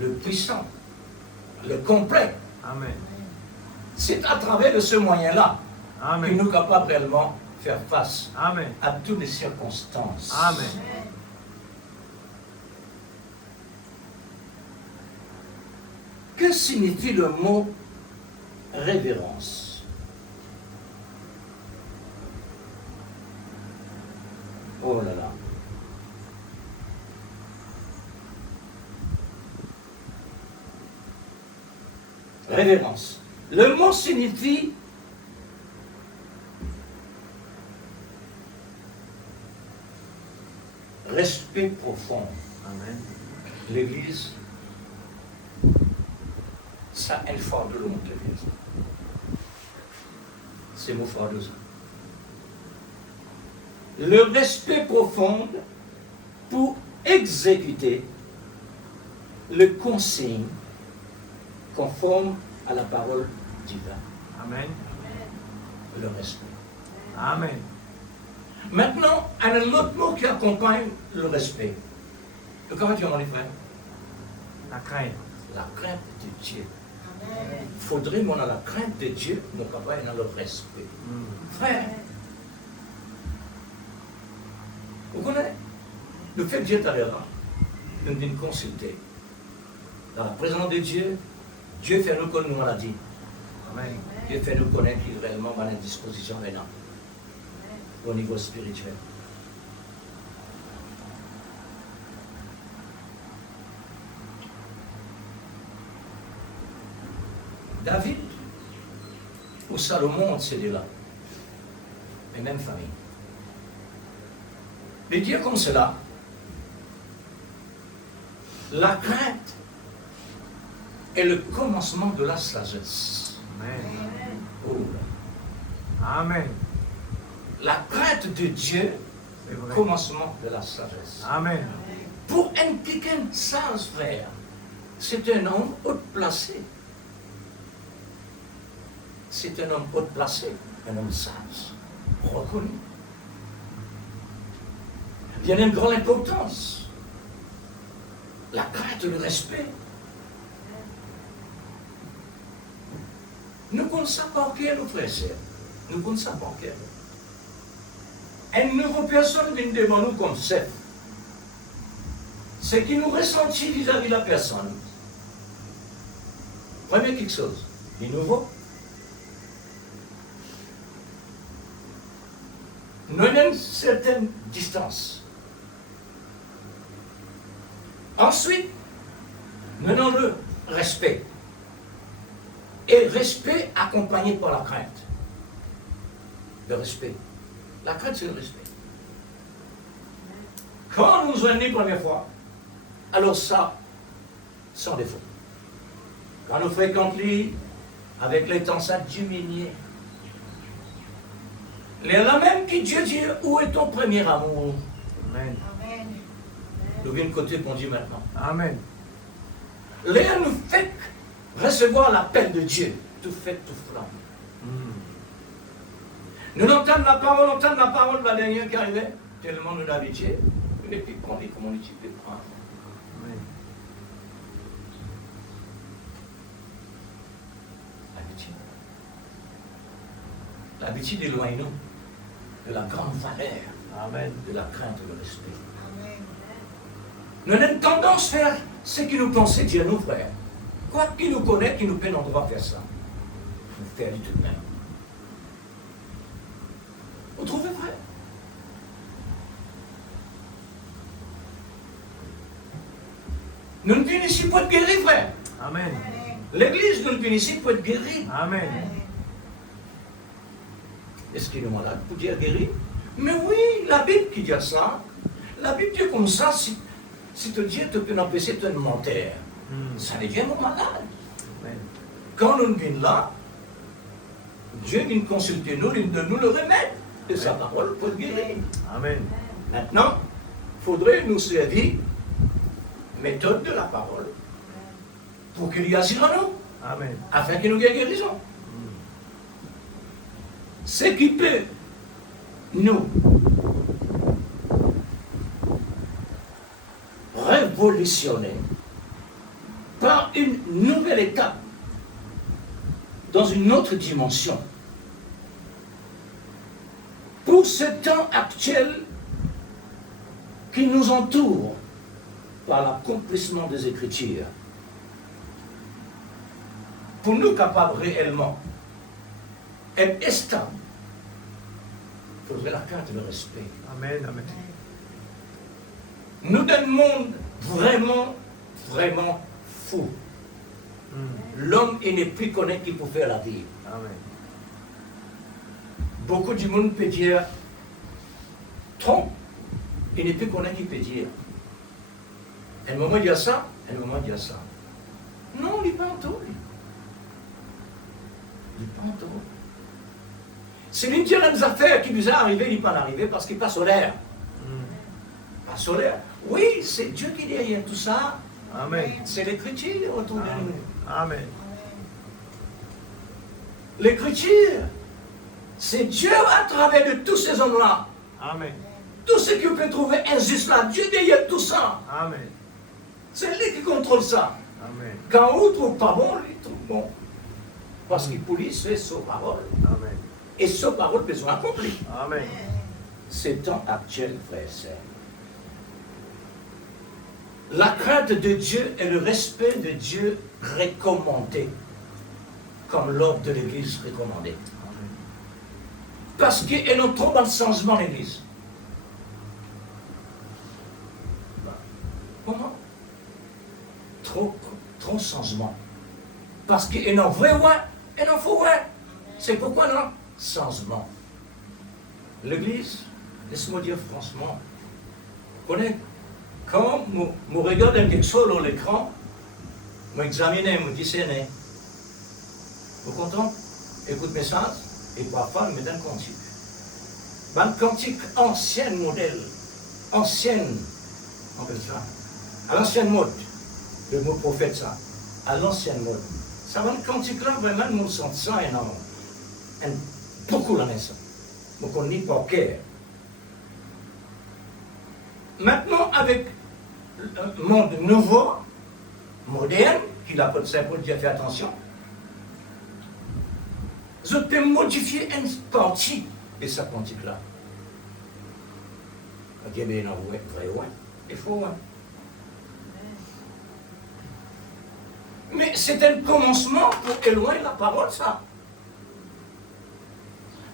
le puissant, le complet. Amen. C'est à travers de ce moyen-là que Amen. nous sommes capables réellement de faire face Amen. à toutes les circonstances. Amen. Que signifie le mot révérence? Oh là là. Révérence. Le mot signifie respect profond. Amen. L'Église, ça a une forte de l'autre l'Église. C'est mon fort de ça. Le respect profond pour exécuter le consigne conforme à la parole divine. Amen. Le respect. Amen. Maintenant, il y a un autre mot qui accompagne le respect. Et comment tu en es, frère? La crainte. La crainte de Dieu. Il faudrait qu'on ait la crainte de Dieu, nous capables dans le respect. Frère, vous connaissez le fait que Dieu t'a l'air là, nous devons consulter. Dans la présence de Dieu, Dieu fait nous connaître nos maladies. Amen. Dieu fait nous connaître qu'il est réellement à disposition maintenant, au niveau spirituel. David ou Salomon, c'est là. Et même famille. Mais dire comme cela, la crainte est le commencement de la sagesse. Amen. Oh. Amen. La crainte de Dieu, C'est vrai. commencement de la sagesse. Amen. Pour un quelqu'un sage, frère, c'est un homme haut placé. C'est un homme haut placé, un homme sage, reconnu. Il y a une grande importance. La crainte, le respect. Nous ne connaissons pas qui est nos frères et sœurs. Nous ne connaissons pas qui est. Une nouvelle personne vient devant nous comme ça. C'est qui nous ressentit vis-à-vis de la personne. Premier quelque chose, de nouveau. Nous avons une certaine distance. Ensuite, nous avons le respect. Et respect accompagné par la crainte. Le respect. La crainte, c'est le respect. Quand nous sommes venus la première fois, alors ça, sans défaut. Quand nous fréquentons lui, avec le temps, ça diminue. Là même qui Dieu dit, où est ton premier amour? Amen. Nous venons de côté qu'on dit maintenant. Amen. Léa nous fait recevoir l'appel de Dieu, tout fait, tout flamme. Nous entendons la parole de la dernière qui arrivait, tellement nous l'habituons, et puis qu'on dit comment on dit, prendre. Amen. L'habitude. L'habitude éloigne-nous de la grande valeur, Amen. de la crainte et du respect. Nous avons une tendance à faire ce qui nous pensait Dieu, nos frères. Quoi qu'il nous connaît, qui nous peine, on doit faire ça. Nous faire du tout de même. Vous trouvez vrai? Nous ne venons ici pour être guéris, frère. Amen. L'église, nous ne venons ici pour être guéris. Amen. Est-ce qu'il est malade pour dire guéri? Mais oui, la Bible qui dit ça. La Bible dit comme ça, si te Dieu te peut empêcher de te mentir, ça devient mon malade. Amen. Quand nous venons là, Dieu vient consulter nous, il donne nous le remède de sa parole pour guérir. Amen. Maintenant, il faudrait nous servir méthode de la parole pour qu'il y agisse en nous, Amen. afin qu'il nous ait guérison. Ce qui peut nous révolutionner par une nouvelle étape dans une autre dimension. Pour ce temps actuel qui nous entoure par l'accomplissement des Écritures, pour nous capables réellement être stables, il faudrait la crainte et le respect. Amen. Amen. Nous d'un monde vraiment, vraiment fou. L'homme, il n'est plus connu qu'il peut faire la vie. Amen. Beaucoup du monde peut dire trompe, il n'est plus connu qu'il peut dire. À un moment, il y a ça, à un moment, il y a ça. Non, il n'est pas en tout. Il n'est pas en tout. C'est l'une des affaires qui nous est arrivée, il n'est pas arrivé parce qu'il n'est pas solaire. Pas solaire. Oui, c'est Dieu qui est derrière tout ça. Amen. C'est l'écriture autour de nous. Amen. L'écriture, c'est Dieu à travers de tous ces hommes-là. Amen. Tout ce qu'on peut trouver injuste là, Dieu derrière tout ça. Amen. C'est lui qui contrôle ça. Amen. Quand on trouve pas bon, lui trouve bon. Parce qu'il police fait sa parole. Amen. Et sa parole peut être accomplie. Amen. C'est temps actuel, frères et sœurs. La crainte de Dieu et le respect de Dieu recommandé, comme l'ordre de l'Église recommandé. Amen. Parce qu'elle est trop dans le changement, l'Église. Comment? Trop changement. Parce qu'elle en vrai, ouais, elle en faut, ouais. C'est pourquoi non? Changement. L'Église, laisse-moi dire franchement, connaître. Quand je regarde quelque chose sur l'écran, je m'examine, je discerne. Vous content? Écoute mes sens, et parfois, je me donne cantique. Un cantique ancien modèle, ancienne, on appelle ça, à l'ancienne mode, le mot prophète, ça, à l'ancienne mode. Ça va, le cantique-là, vraiment, je me sens ça énormément. Beaucoup la naissance. Je ne connais pas cœur. Maintenant, avec le monde nouveau, moderne, qu'il appelle ça pour dire fais attention, je peux modifier une partie de ce cantique-là. Quand il y a un vrai, il faut. Mais c'est un commencement pour éloigner la parole, ça.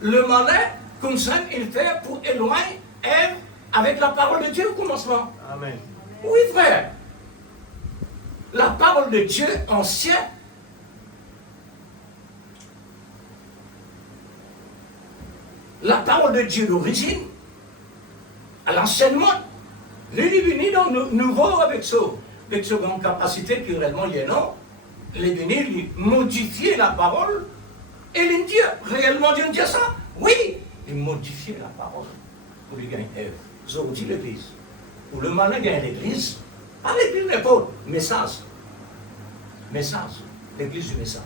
Le malin, comme ça, il fait pour éloigner Ève avec la parole de Dieu au commencement. Amen. Oui, frère. La parole de Dieu ancien. La parole de Dieu d'origine, à l'anciennement, les divinés dans le nouveau avec ce grande capacité qui réellement y est non, les divinés modifier la parole et les Dieu, réellement Dieu dit ça? Oui, il modifie la parole pour lui gagner Ève. Aujourd'hui l'église. Pour le malin gagne l'église, pas l'église n'importe, message. Message, l'église du message.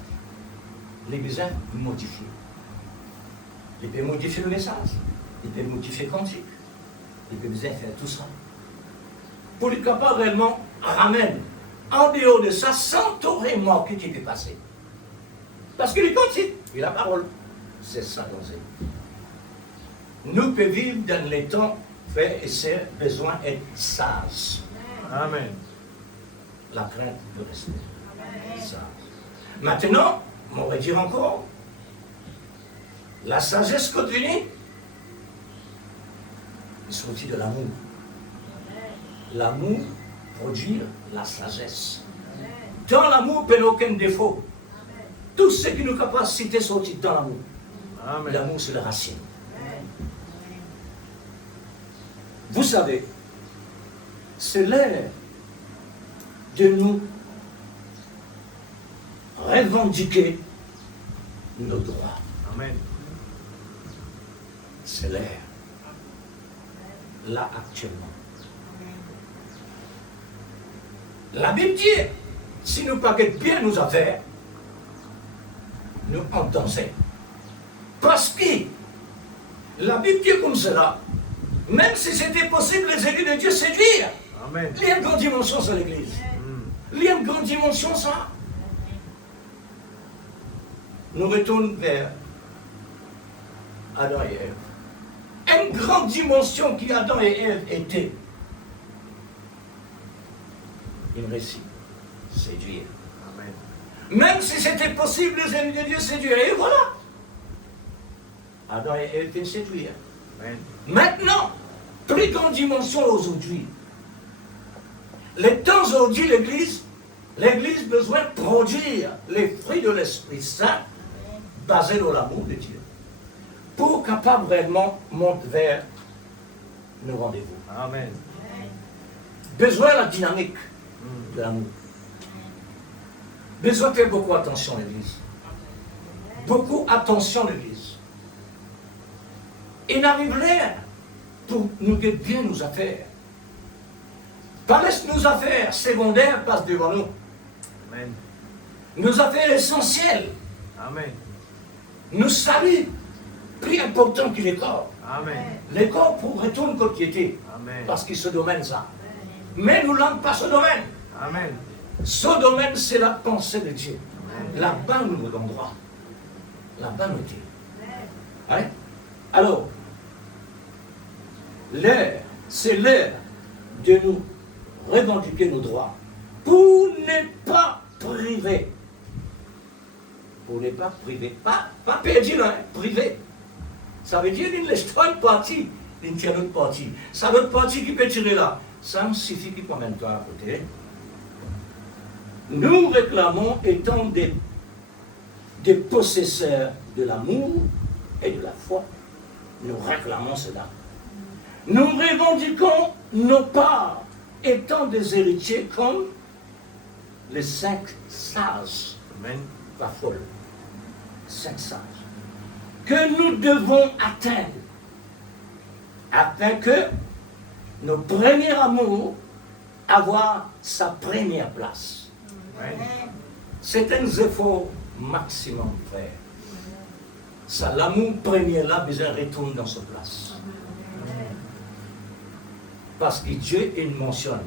L'église est modifiée. Il peut modifier le message, il peut modifier le cantique, il peut bien faire tout ça. Pour être capable réellement ramène en dehors de ça, sans tout remorque qui peut passer. Parce que le cantique et la parole, c'est ça dans c'est. Nous pouvons vivre dans les temps, frères et sœurs, besoin d'être sages. Amen. La crainte, le respect. Sage. Maintenant, on va dire encore, la sagesse continue, il sortit de l'amour. L'amour produit la sagesse. Dans l'amour, il n'y a aucun défaut. Tout ce qui nous capacite sortit dans l'amour. Amen. L'amour, c'est la racine. Vous savez, c'est l'heure de nous revendiquer nos droits. Amen. C'est l'heure. Là, actuellement. La Bible dit, si nous paquetons bien nos affaires, nous en dansons. Parce que la Bible dit comme cela, même si c'était possible, les élus de Dieu séduire. Amen. Il y a une grande dimension sur l'église. Il y a une grande dimension, ça. Nous retournons vers Adam et Ève. Une grande dimension qui Adam et Ève étaient. Ils réussissent. Séduire. Amen. Même si c'était possible, les ennemis de Dieu séduire. Et voilà. Adam et Ève étaient séduire. Amen. Maintenant, plus grande dimension aujourd'hui. Les temps aujourd'hui, l'Église besoin de produire les fruits de l'Esprit Saint basés dans l'amour de Dieu pour capable réellement monter vers nos rendez-vous. Amen. Besoin de la dynamique de l'amour. Besoin de faire beaucoup attention l'Église. Beaucoup attention l'Église. Il n'arrive rien pour nous bien nos affaires. Pas laisse nos affaires secondaires passent devant nous. Amen. Nos affaires essentielles. Amen. Nos saluts, plus important que les corps. Amen. Les corps pour retourner comme qui était. Amen. Parce qu'ils se domaine ça. Mais nous n'avons pas ce domaine. Amen. Ce domaine, c'est la pensée de Dieu. Amen. Là-bas, nous nous droit. Là-bas, nous dit. Hein? Alors, c'est l'heure de nous revendiquer nos droits pour ne pas priver. Pour ne pas priver. Pas perdu, hein, privé. Ça veut dire qu'il ne laisse pas une partie, il tient l'autre partie. Ça l'autre partie qui peut tirer là. Ça me suffit qu'il promène toi à côté. Nous réclamons étant des possesseurs de l'amour et de la foi. Nous réclamons cela. Nous revendiquons nos parts étant des héritiers comme les 5 sages. Amen. Pas folle. 5 sages. Que nous devons atteindre afin que nos premiers amours avoir sa première place. Amen. C'est un effort maximum, frère. Ça, l'amour premier là, besoin retourne dans sa place. Parce que Dieu, il mentionne,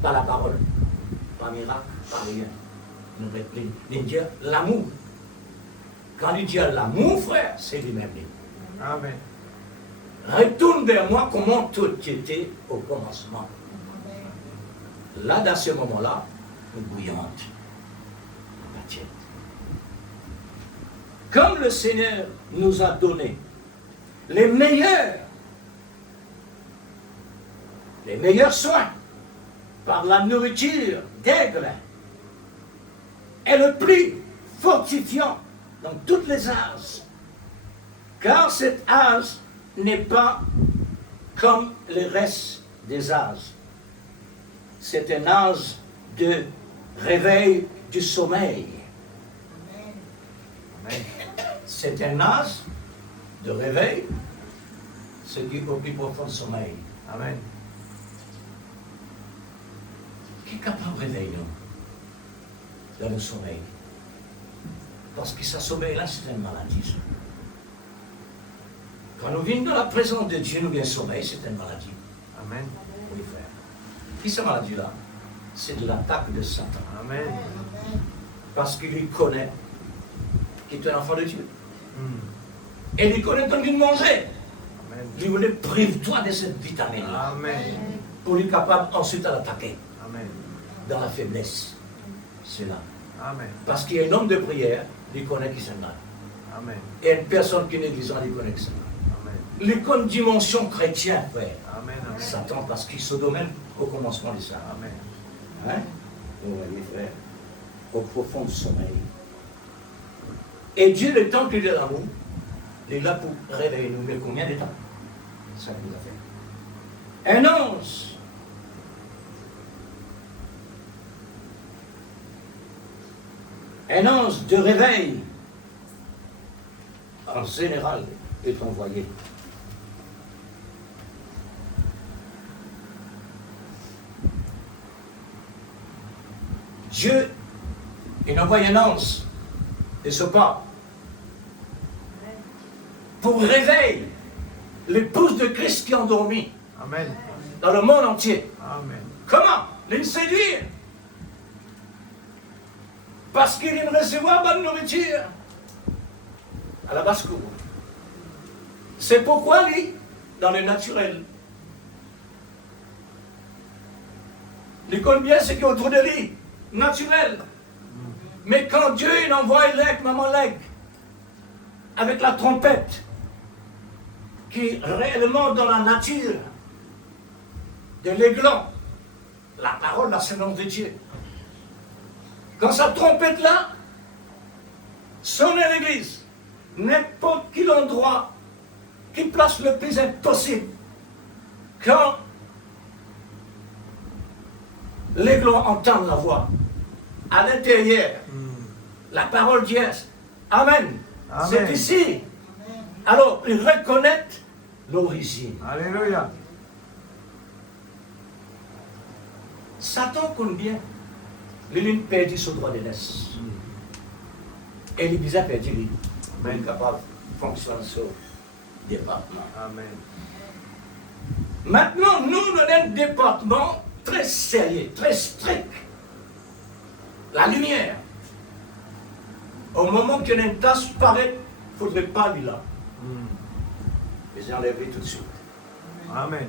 par la parole, par miracle, par rien. Il dit l'amour. Quand il dit l'amour, frère, c'est lui-même. Amen. Retourne vers moi comment tout était au commencement. Là, dans ce moment-là, nous bouillante. La tienne. Comme le Seigneur nous a donné les meilleurs soins par la nourriture d'aigle est le plus fortifiant dans toutes les âges. Car cet âge n'est pas comme le reste des âges. C'est un âge de réveil du sommeil. Amen. C'est un âge de réveil, ce qui est au plus profond du sommeil. Amen. Qui est capable de réveiller nous dans le sommeil? Parce que ce sommeil-là, c'est une maladie. Ça. Quand nous venons dans la présence de Dieu, nous avons un sommeil, c'est une maladie. Amen. Oui, frère. Qui cette maladie-là? C'est de l'attaque de Satan. Amen. Parce qu'il connaît qu'il est un enfant de Dieu. Mm. Et il connaît donc il manger. Amen. Il voulait prive-toi de cette vitamine-là. Amen. Pour lui capable ensuite à l'attaquer Amen. dans la faiblesse. C'est là. Amen. Parce qu'il y a un homme de prière, il connaît qui c'est là. Amen. Et une personne qui est négligente, il connaît qui c'est là. Amen. Il connaît une dimension chrétienne, frère. Amen. Amen. Satan, parce qu'il se domine au commencement de ça. Amen. Hein? Vous voyez, frère, au profond du sommeil. Et Dieu, le temps qu'il est l'amour, il est là pour réveiller nous. Mais combien de temps? Ça nous a fait. Un ange. Un ange de réveil, en général, est envoyé. Dieu, il envoie un ange et se part pour réveiller l'épouse de Christ qui est endormie. Amen. dans le monde entier. Amen. Comment? Les séduire. Parce qu'ils ne recevoir bonne nourriture à la basse-cour. C'est pourquoi lui, dans le naturel, il connaît bien ce qui est autour de lui, naturel. Mais quand Dieu il envoie l'aigle, maman l'aigle, avec la trompette, qui est réellement dans la nature de l'aiglon, la parole, la semence de Dieu. Quand sa trompette là, sonne à l'église, n'importe quel endroit qui place le plus impossible, quand l'aiglon entend la voix, à l'intérieur, la parole Dieu, Amen. Amen. C'est ici. Alors, il reconnaît l'origine. Alléluia. Satan connaît bien. L'une perdit son droit de naissance. Et l'Église a perdu lui. Il est capable de fonctionner sur le département. Amen. Maintenant, nous avons un département très sérieux, très strict. La lumière. Au moment qu'une tasse paraît, il ne faudrait pas lui là. Les enlever tout de suite. Amen.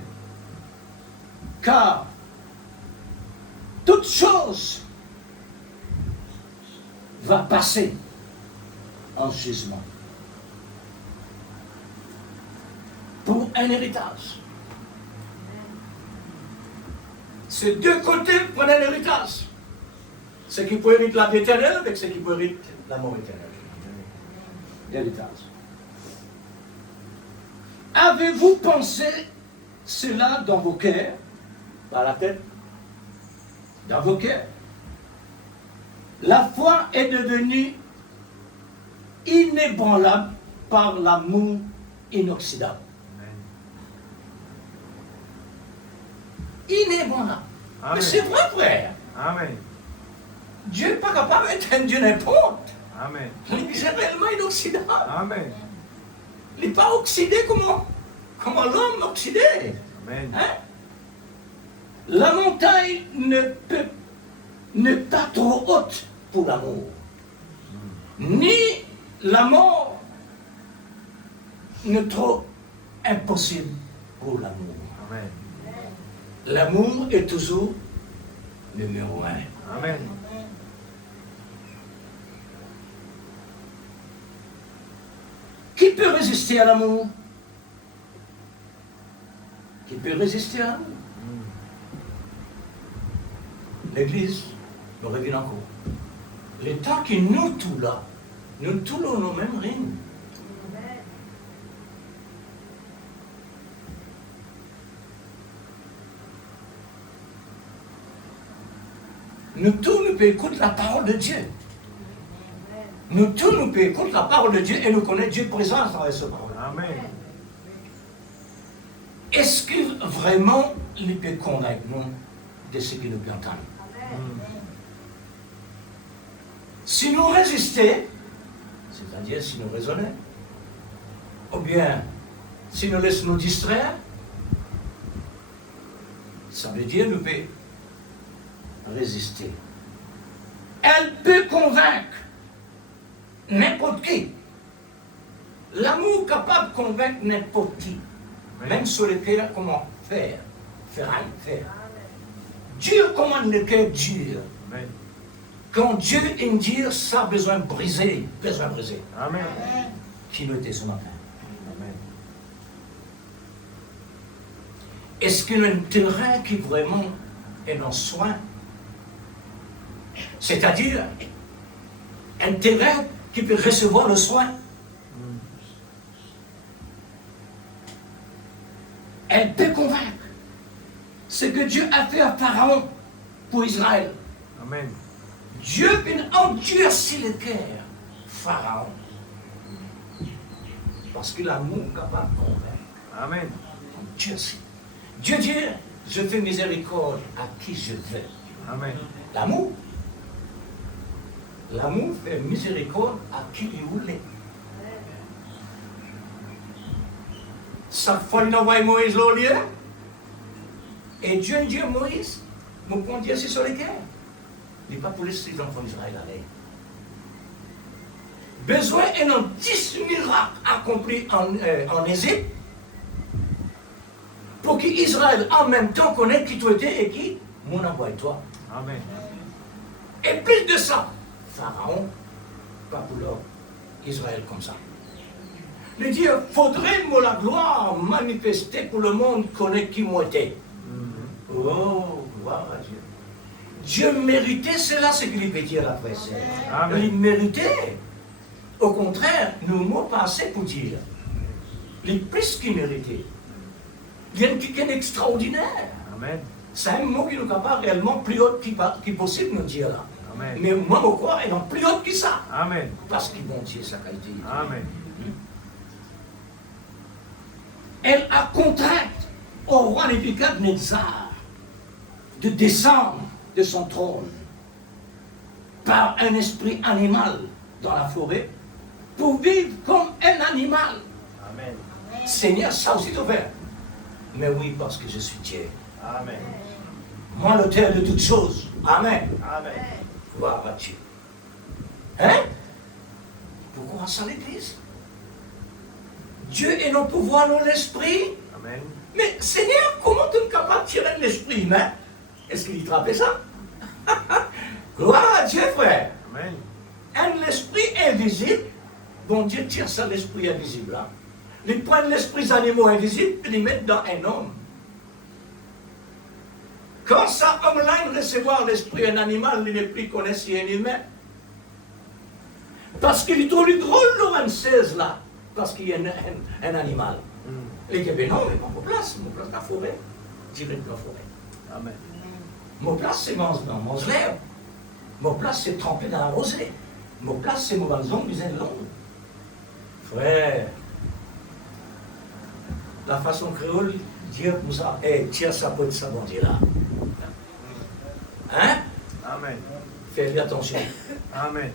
Car toute chose va passer en jugement pour un héritage. Ces deux côtés prennent un héritage. Ce qui peut hériter la vie éternelle avec ce qui peut hériter la mort éternelle. L'héritage. Avez-vous pensé cela dans vos cœurs, par la tête, dans vos cœurs? La foi est devenue inébranlable par l'amour inoxydable. Inébranlable. Amen. Mais c'est vrai, frère. Amen. Dieu n'est pas capable d'être un Dieu n'importe. Amen. Il est réellement inoxydable. Amen. Il n'est pas oxydé comme l'homme oxydé. Amen. Hein? La montagne n'est pas trop haute pour l'amour. Ni la mort n'est trop impossible pour l'amour. Amen. L'amour est toujours numéro un. Amen. Qui peut résister à l'amour? Qui peut résister à l'amour? L'Église me revient encore. L'État qui nous tout là, nous tous nos mêmes règnes. Nous tous nous pouvons écouter la parole de Dieu. Nous tous nous pouvons écouter la parole de Dieu et nous connaissons Dieu présent à travers cette parole. Amen. Est-ce que vraiment il peut convaincre nous de ce qu'il nous peut entendre? Si nous résistons, c'est-à-dire si nous raisonnons, ou bien si nous laissons nous distraire, ça veut dire nous pouvons résister. Elle peut convaincre n'importe qui. L'amour capable de convaincre n'importe qui. Même sur le cœur, comment faire. Dieu commande le cœur dur. Amen. Quand Dieu indire, ça a besoin de briser. Amen. Qui nous était ce matin? Amen. Est-ce qu'il y a un terrain qui vraiment est en soin? C'est-à-dire, un terrain qui peut recevoir le soin. Elle peut convaincre. Ce que Dieu a fait à Pharaon pour Israël. Amen. Dieu peut endurcir le cœur, Pharaon. Parce que l'amour est capable de convaincre. Amen. Endurcir. Dieu dit, je fais miséricorde à qui je veux. Amen. L'amour. L'amour fait miséricorde à qui il voulait. Chaque fois qu'il envoie Moïse au lieu, Et Dieu dit à Moïse, mon point Dieu c'est sur les guerres. Il n'est pas pour laisser les enfants d'Israël aller. Besoin d'un 10 miracles accomplis en Égypte pour qu'Israël en même temps connaisse qui tu étais et qui mon envoie toi. Amen. Et plus de ça, Pharaon, pas pour leur Israël comme ça. Il dit, faudrait moi la gloire manifester pour le monde connaît qui moi était. Oh, gloire à Dieu. Dieu méritait cela, ce qu'il veut dire après ça. Il méritait. Au contraire, nous mots pas assez pour dire. Il est plus qu'il méritait. Il y a quelqu'un d'extraordinaire. Amen. C'est un mot qui nous capable réellement plus haut qui possible nous dire là. Amen. Mais moi, je crois, elle est plus haute que ça. Amen. Parce qu'il bon Dieu sa qualité. Amen. Elle a contraint au roi Nebuchadnezzar de descendre de son trône par un esprit animal dans la forêt pour vivre comme un animal. Amen. Seigneur, ça aussi te fait. Mais oui, parce que je suis Dieu. Amen. Moi, l'auteur de toutes choses. Amen. Amen. Gloire à Dieu. Hein? Pourquoi ça l'Église? Dieu est nos pouvoirs dans l'esprit. Amen. Mais Seigneur, comment tu es capable de tirer de l'esprit humain? Est-ce qu'il te rappelle ça? Gloire à Dieu, frère. Amen. Un esprit invisible, bon Dieu tire ça de l'esprit invisible. Hein? Il prend l'esprit des animaux invisibles et les met dans un homme. Quand ça homme-là recevoir l'esprit d'un animal, il n'est plus connaît si un humain. Parce qu'il est trop drôle, Laurent 16 là. Parce qu'il y a un animal. Il dit, non, mais mon place dans la forêt. Direct dans la forêt. Amen. Mon place, c'est dans mon lèvre. Mon place, c'est trempé dans la rosée. Mon place, c'est mon balzon du zèle long. Frère, la façon créole, Dieu nous a, tire sa peau de sa bon Dieu là. Hein? Amen. Fais attention. Amen.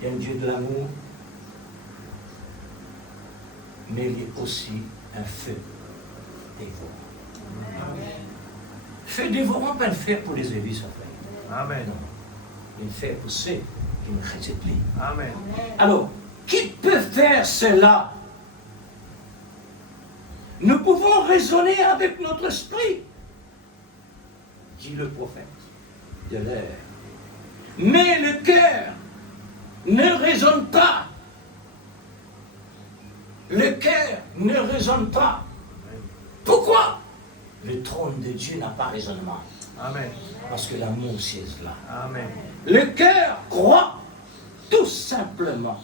Il y a un Dieu de l'amour, mais il est aussi un feu dévorant. Feu dévorant, pas le faire pour les églises, en fait. Amen. Non. Il le fait pour ceux qui ne chrétiennent plus. Amen. Alors, qui peut faire cela? Nous pouvons raisonner avec notre esprit, dit le prophète de l'air. Mais le cœur ne raisonne pas. Le cœur ne raisonne pas. Pourquoi? Le trône de Dieu n'a pas raisonnement. Amen. Parce que l'amour siège là. Amen. Le cœur croit tout simplement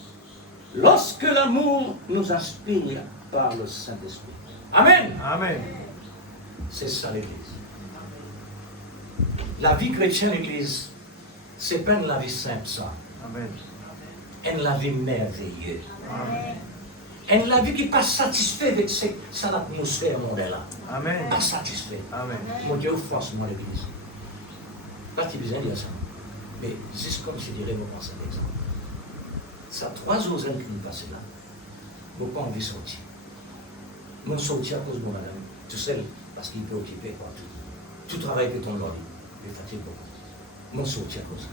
lorsque l'amour nous inspire par le Saint-Esprit. Amen. Amen. C'est ça l'Église. La vie chrétienne, l'Église, c'est pas une la vie simple, ça. Amen. Une la vie merveilleuse. Amen. Une la vie qui n'est pas satisfaite avec cette atmosphère mondiale-là. Amen. Pas satisfait. Amen. Mon Dieu, franchement, l'Église. Pas qu'il besoin de dire ça. Mais juste comme je dirais, vous pensez à l'exemple. Ça, 3 jours qui nous passent là. Vous n'avez pas envie de sortir. Mon sortir à cause de mon madame, tout seul, parce qu'il peut occuper quoi, tout travail que ton ordi, il fatigue beaucoup. Mon sortir à cause de ça.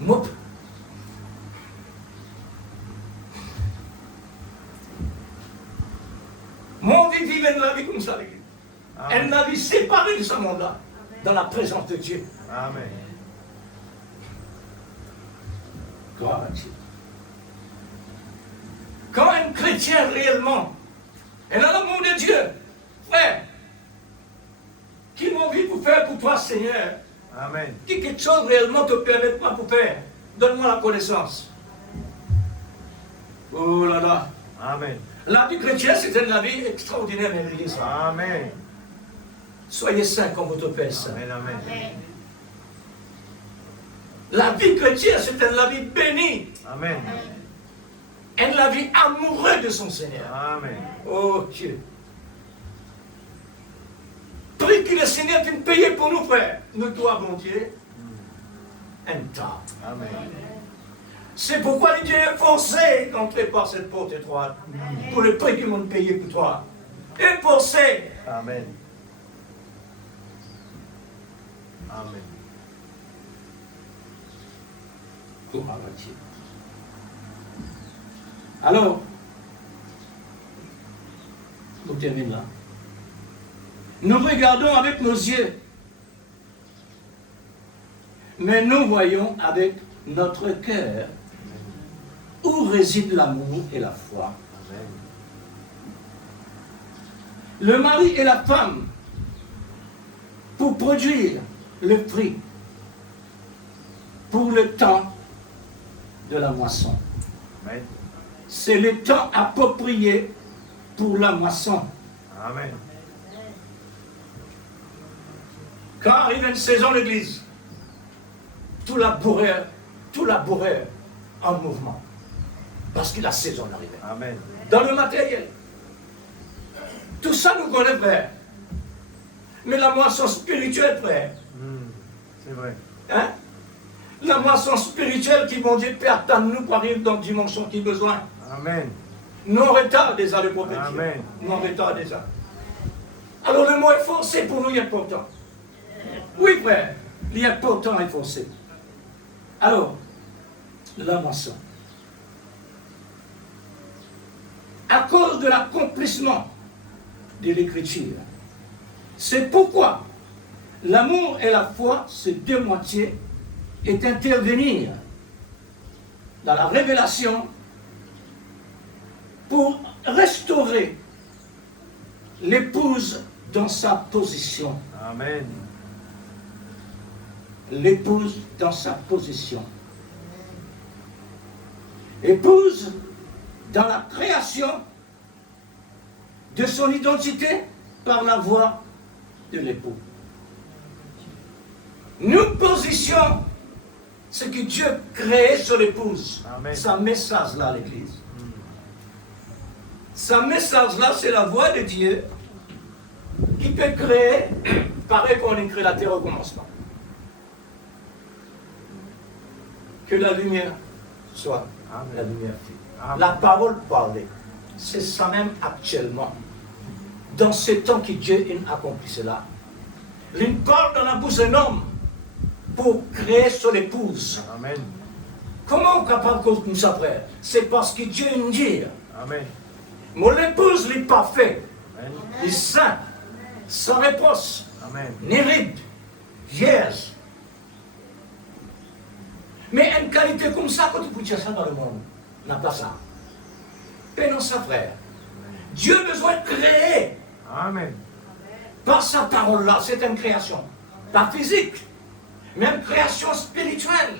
Moi, mon vie vit la vie comme ça, l'église. Elle m'a vie séparée de ce monde-là, dans la présence de Dieu. Amen. Gloire à Dieu. Quand un chrétien réellement est dans l'amour de Dieu, frère, qui m'a envie pour faire pour toi, Seigneur? Amen. Qui quelque chose réellement te permet pas pour faire? Donne-moi la connaissance. Oh là là. Amen. La vie chrétienne, c'est une vie extraordinaire, merveilleuse. Amen. Soyez saints comme votre Père saint. Amen. Amen. La vie chrétienne, c'est une vie bénie. Amen. Une vie amoureuse de son Seigneur. Amen. Oh Dieu. Prie que le Seigneur t'ait payé pour nous, frère. Nous doit, mon Dieu, un temps. Amen. C'est pourquoi Dieu est forcé d'entrer par cette porte étroite. Pour le prix qu'ils m'ont payé pour toi. Et forcé. Amen. Amen. Gloire à Dieu. Alors, on termine là. Nous regardons avec nos yeux, mais nous voyons avec notre cœur où réside l'amour et la foi. Amen. Le mari et la femme, pour produire le fruit, pour le temps de la moisson. Amen. C'est le temps approprié pour la moisson. Amen. Quand arrive une saison d'église, tout laboureur en mouvement. Parce que la saison arrive. Amen. Dans le matériel. Tout ça nous connaît, frère. Mais la moisson spirituelle, frère. C'est vrai. Hein? La moisson spirituelle qui, mon Dieu, peut attendre nous pour arriver dans la dimension qui a besoin. Amen. Non retard déjà le prophète. Amen. Non retard déjà. Alors le mot efforcé pour nous est important. Oui, frère, il est important efforcé. Alors, la moisson. À cause de l'accomplissement de l'écriture, c'est pourquoi l'amour et la foi, ces deux moitiés, est intervenir dans la révélation pour restaurer l'épouse dans sa position. Amen. L'épouse dans sa position. Épouse dans la création de son identité par la voix de l'époux. Nous position ce que Dieu crée sur l'épouse. Amen. Sa message là à l'église. Sa message là, c'est la voix de Dieu qui peut créer, pareil qu'on a créé la terre au commencement. Que la lumière soit Amen. la lumière fut. Amen. La parole parlée, c'est ça même actuellement. Dans ce temps que Dieu a accompli cela. Il parle dans la bouche d'un homme pour créer son épouse. Amen. Comment on est capable de nous ça, frère? C'est parce que Dieu nous dit, Amen. mon épouse n'est pas parfait, Amen. il est saint, sans réponse, Amen. ni ride, vierge. Mais une qualité comme ça, quand tu peux dire ça dans le monde, n'a pas ça. Mais non, ça, frère. Dieu a besoin de créer. Amen. Par sa parole-là, c'est une création. Pas physique, mais une création spirituelle.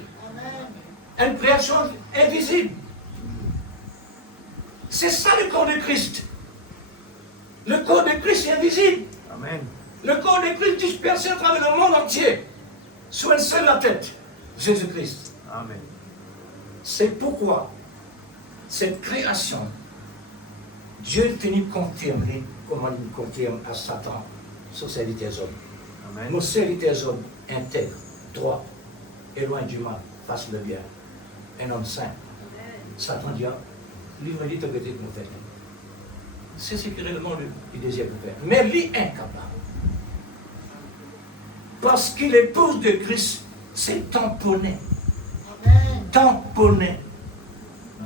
Une création invisible. C'est ça le corps de Christ. Le corps de Christ est invisible. Amen. Le corps de Christ dispersé à travers le monde entier. Sur une seule la tête, Jésus-Christ. Amen. C'est pourquoi cette création, Dieu finit de confirmer, comme il confirme à Satan, sur ses hommes. Amen. Nos serviteurs hommes intègres, droits, et loin du mal, fassent le bien. Un homme saint. Satan dit, livre-lui ton côté que nous faisons. C'est ce que réellement il désire faire. Mais lui incapable. Parce que l'épouse de Christ s'est tamponnée. Tamponné.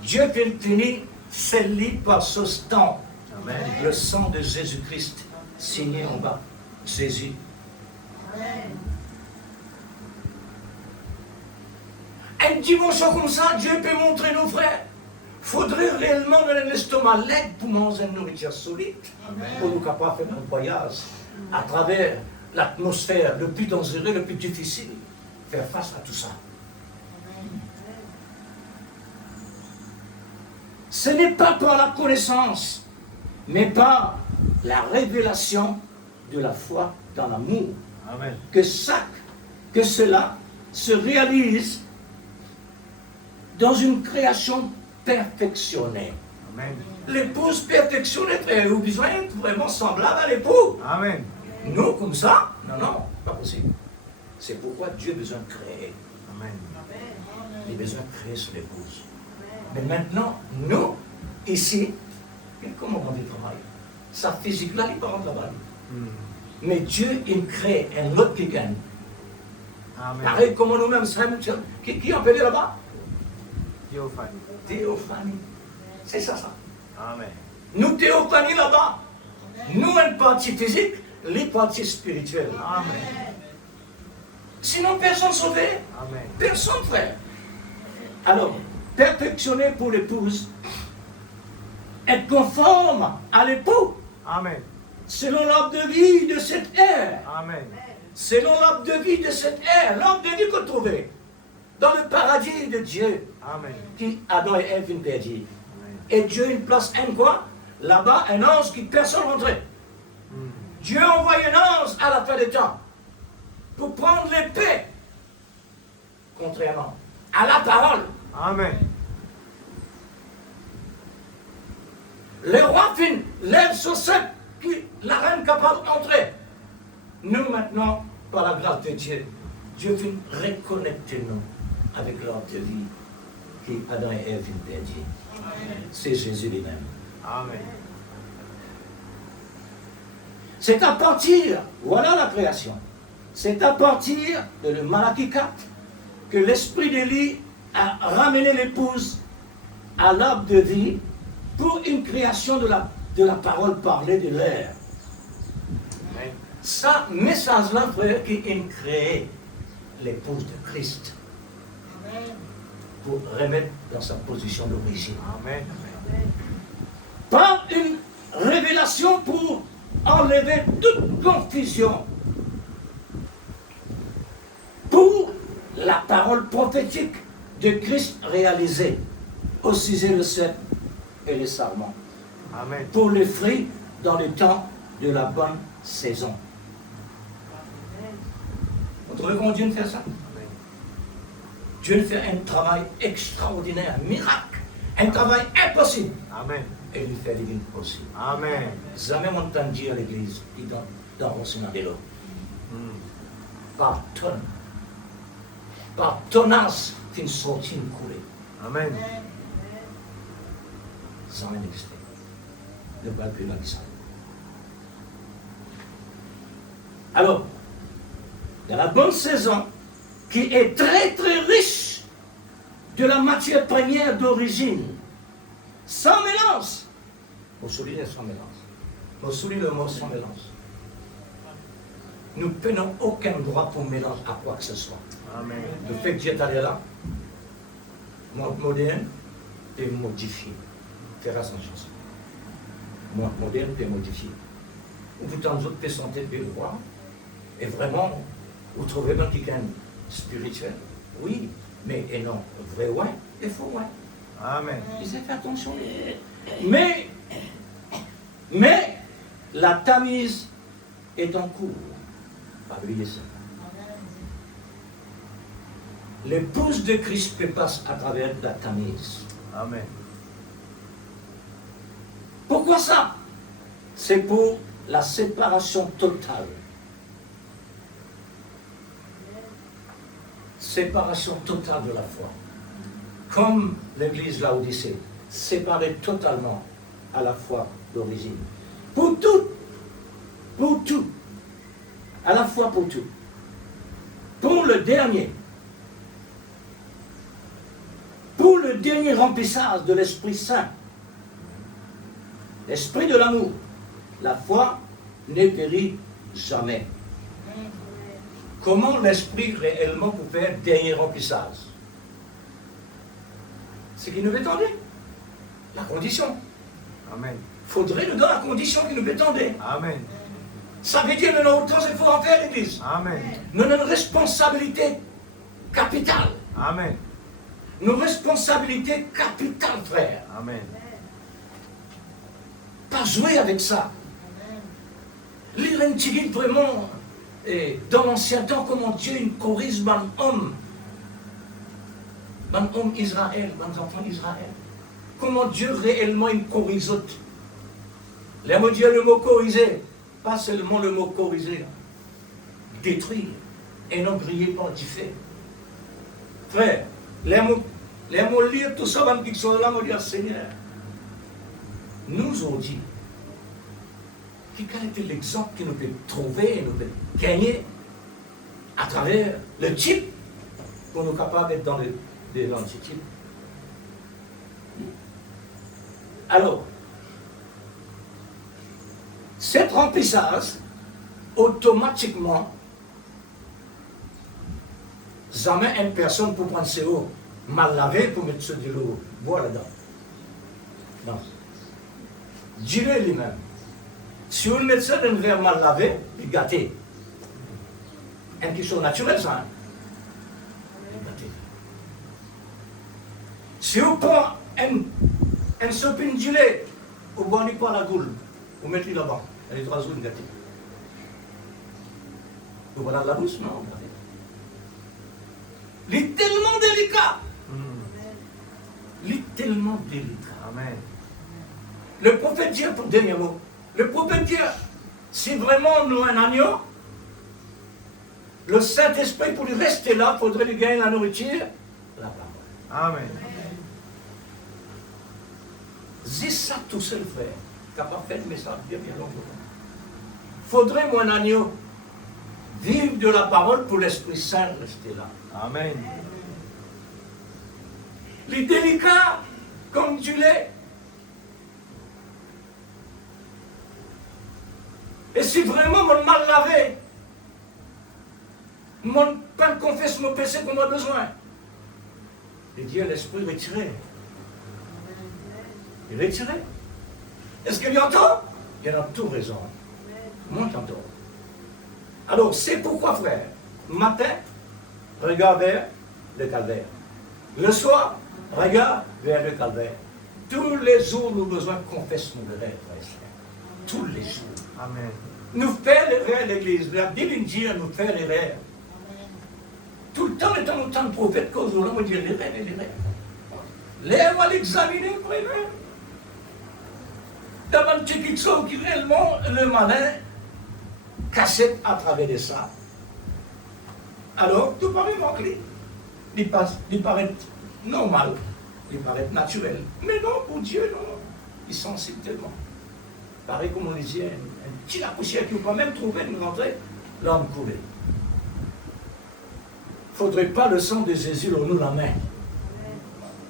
Dieu vient finir scellé par ce sang. Amen. Le sang de Jésus-Christ signé en bas. Jésus. Une dimension comme ça, Dieu peut montrer nos frères. Faudrait réellement donner l'estomac l'aide pour manger une nourriture solide. Pour nous capables de faire un voyage à travers l'atmosphère le plus dangereux, le plus difficile. Faire face à tout ça. Ce n'est pas par la connaissance, mais par la révélation de la foi dans l'amour Amen. que cela se réalise dans une création perfectionnée. Amen. L'épouse perfectionnée, frère, vous besoin d'être vraiment semblable à l'époux. Amen. Nous, comme ça, non, pas possible. C'est pourquoi Dieu a besoin de créer. Amen. Il a besoin de créer sur l'épouse. Mais maintenant, nous, ici, comment on dit travail? Sa physique là, il part de là-bas. Mais Dieu, il crée un autre quelqu'un Amen. Pareil comme nous-mêmes, qui appelait là-bas? Théophanie. Théophanie. C'est ça. Amen. Nous, théophanie là-bas. Nous, une partie physique, les parties spirituelles. Amen. Sinon, personne sauvé. Amen. Personne, frère. Alors, perfectionner pour l'épouse, être conforme à l'époux, Amen. selon l'ordre de vie de cette ère. Amen. Selon l'ordre de vie de cette ère, l'ordre de vie qu'on trouvait dans le paradis de Dieu, Amen. qui Adam et Ève ont perdu. Amen. Et Dieu une place, un quoi? Là-bas, un ange qui personne rentrait. Dieu envoie un ange à la fin des temps pour prendre l'épée, contrairement à la parole. Amen. Le roi fin lève sur ceux qui la reine capable d'entrer. Nous maintenant, par la grâce de Dieu, Dieu vient reconnecter nous avec l'ordre de vie qui Adam et Ève ont perdu. C'est Jésus lui-même. Amen. C'est à partir, voilà la création, c'est à partir de le Malachie 4 que l'esprit d'Élie a ramené l'épouse à l'arbre de vie pour une création de la parole parlée de l'air. Amen. Ça, message-là, frère, qui a créé l'épouse de Christ pour remettre dans sa position d'origine. Amen. Par une révélation pour enlever toute confusion. Pour la parole prophétique de Christ réalisée au sujet de cep et les sarments. Amen. Pour les fruits dans le temps de la bonne saison. Vous trouvez comment Dieu fait ça? Amen. Dieu fait un travail extraordinaire, un miracle, un travail impossible. Amen. Et il fait des vies possibles. Amen. Jamais entendu dire à l'église, dans Rosina de l'eau, par tonnes, par tonnage, une sortie, une coulée, Amen. sans rien exister. Ne pas plus mal que ça. Alors, dans la bonne saison, qui est très très riche de la matière première d'origine, sans mélange. Vous soulignez sans mélange. Vous soulignez le mot sans mélange. Nous ne prenons aucun droit pour mélanger à quoi que ce soit. Amen. Le fait que Dieu est allé là, monde moderne est modifié. Faire attention. Monde moderne est modifié. Ou pourtant, nous autres, peut sentir le roi. Et vraiment, vous trouvez même quelqu'un spirituel. Oui, mais et non, vrai ouais et faux ouais. Amen. Ils ont fait attention. Mais la tamise est en cours. Pas oublier ça. L'épouse de Christ passe à travers la tamise. Amen. Pourquoi ça? C'est pour la séparation totale. Séparation totale de la foi. Comme l'église Laodicée, séparée totalement à la foi d'origine. Pour tout. Pour tout. À la fois pour tout. Pour le dernier. Pour le dernier remplissage de l'Esprit Saint. L'Esprit de l'amour. La foi ne périt jamais. Comment l'Esprit réellement peut faire dernier remplissage? Ce qui nous attendait. La condition. Amen. Faudrait nous donner la condition qui nous attendait. Amen. Ça veut dire que nous avons il faut en faire l'Église. Amen. Nous avons une responsabilité capitale. Amen. Une responsabilité capitale, frère. Amen. Pas jouer avec ça. Lire un petit livre vraiment, et dans l'ancien temps, comment Dieu corrige un homme Israël, un enfant d'Israël. Comment Dieu réellement il corrige autres. Là, mon Dieu, le mot corriger, pas seulement le mot corriger, détruire et non griller par du fait. Frère, les mots lire tout ça, qui sont là, mon Dieu, Seigneur, nous ont dit, quel était l'exemple que nous pouvons trouver, nous pouvons gagner à travers le type pour nous capables d'être dans ces types. Alors, cet remplissage, automatiquement, jamais une personne pour prendre ses eaux mal lavées pour mettre de l'eau bois là-dedans. Non. Dis-le lui-même. Si vous mettez ça dans un verre mal lavé, il est gâté. Une question naturelle, ça. Hein? Il est gâté. Si vous prenez un sopine de lait, vous boivez pas la goule, vous mettez là-bas, elle est 3 jours gâtée. Vous voyez la bouche, non? Il est tellement délicat. Il est tellement délicat. Amen. Le prophète dit, pour dernier mot, le prophète dit, si vraiment nous un agneau, le Saint-Esprit, pour lui rester là, il faudrait lui gagner la nourriture, la parole. Amen. C'est ça tout seul, frère. Tu n'as pas fait le message bien longtemps. Faudrait, moi, un agneau, vivre de la parole pour l'Esprit Saint rester là. Amen. Il est délicat, comme du lait. Et si vraiment mon mal lavé, mon pain confesse mon péché qu'on a besoin, il dit à l'Esprit retiré. Il est retiré. Est-ce qu'il y entend? Il a tout raison. Moi, j'entends. Alors, c'est pourquoi, frère, matin, regarde vers le calvaire. Le soir, regarde vers le calvaire. Tous les jours, nous avons besoin de confesser nos erreurs, frère et sœur. Tous les jours. Amen. Nous faire l'erreur, l'Église. La Bible dit à nous faire l'erreur. Tout le temps, étant autant de prophètes cause là, on dit l'erreur et l'erreur. L'erreur, on va l'examiner, vraiment. D'abord, un petit chose qui réellement, le malin, cassette à travers de ça. Alors, tout paraît manqué. Il paraît normal, il paraît naturel. Mais non, pour Dieu, non. Il est sensible tellement. Pareil comme on disait, un petit la poussière qui ne peut pas même trouver une rentrée, l'homme coulée. Il ne faudrait pas le sang de Jésus dans nous la main.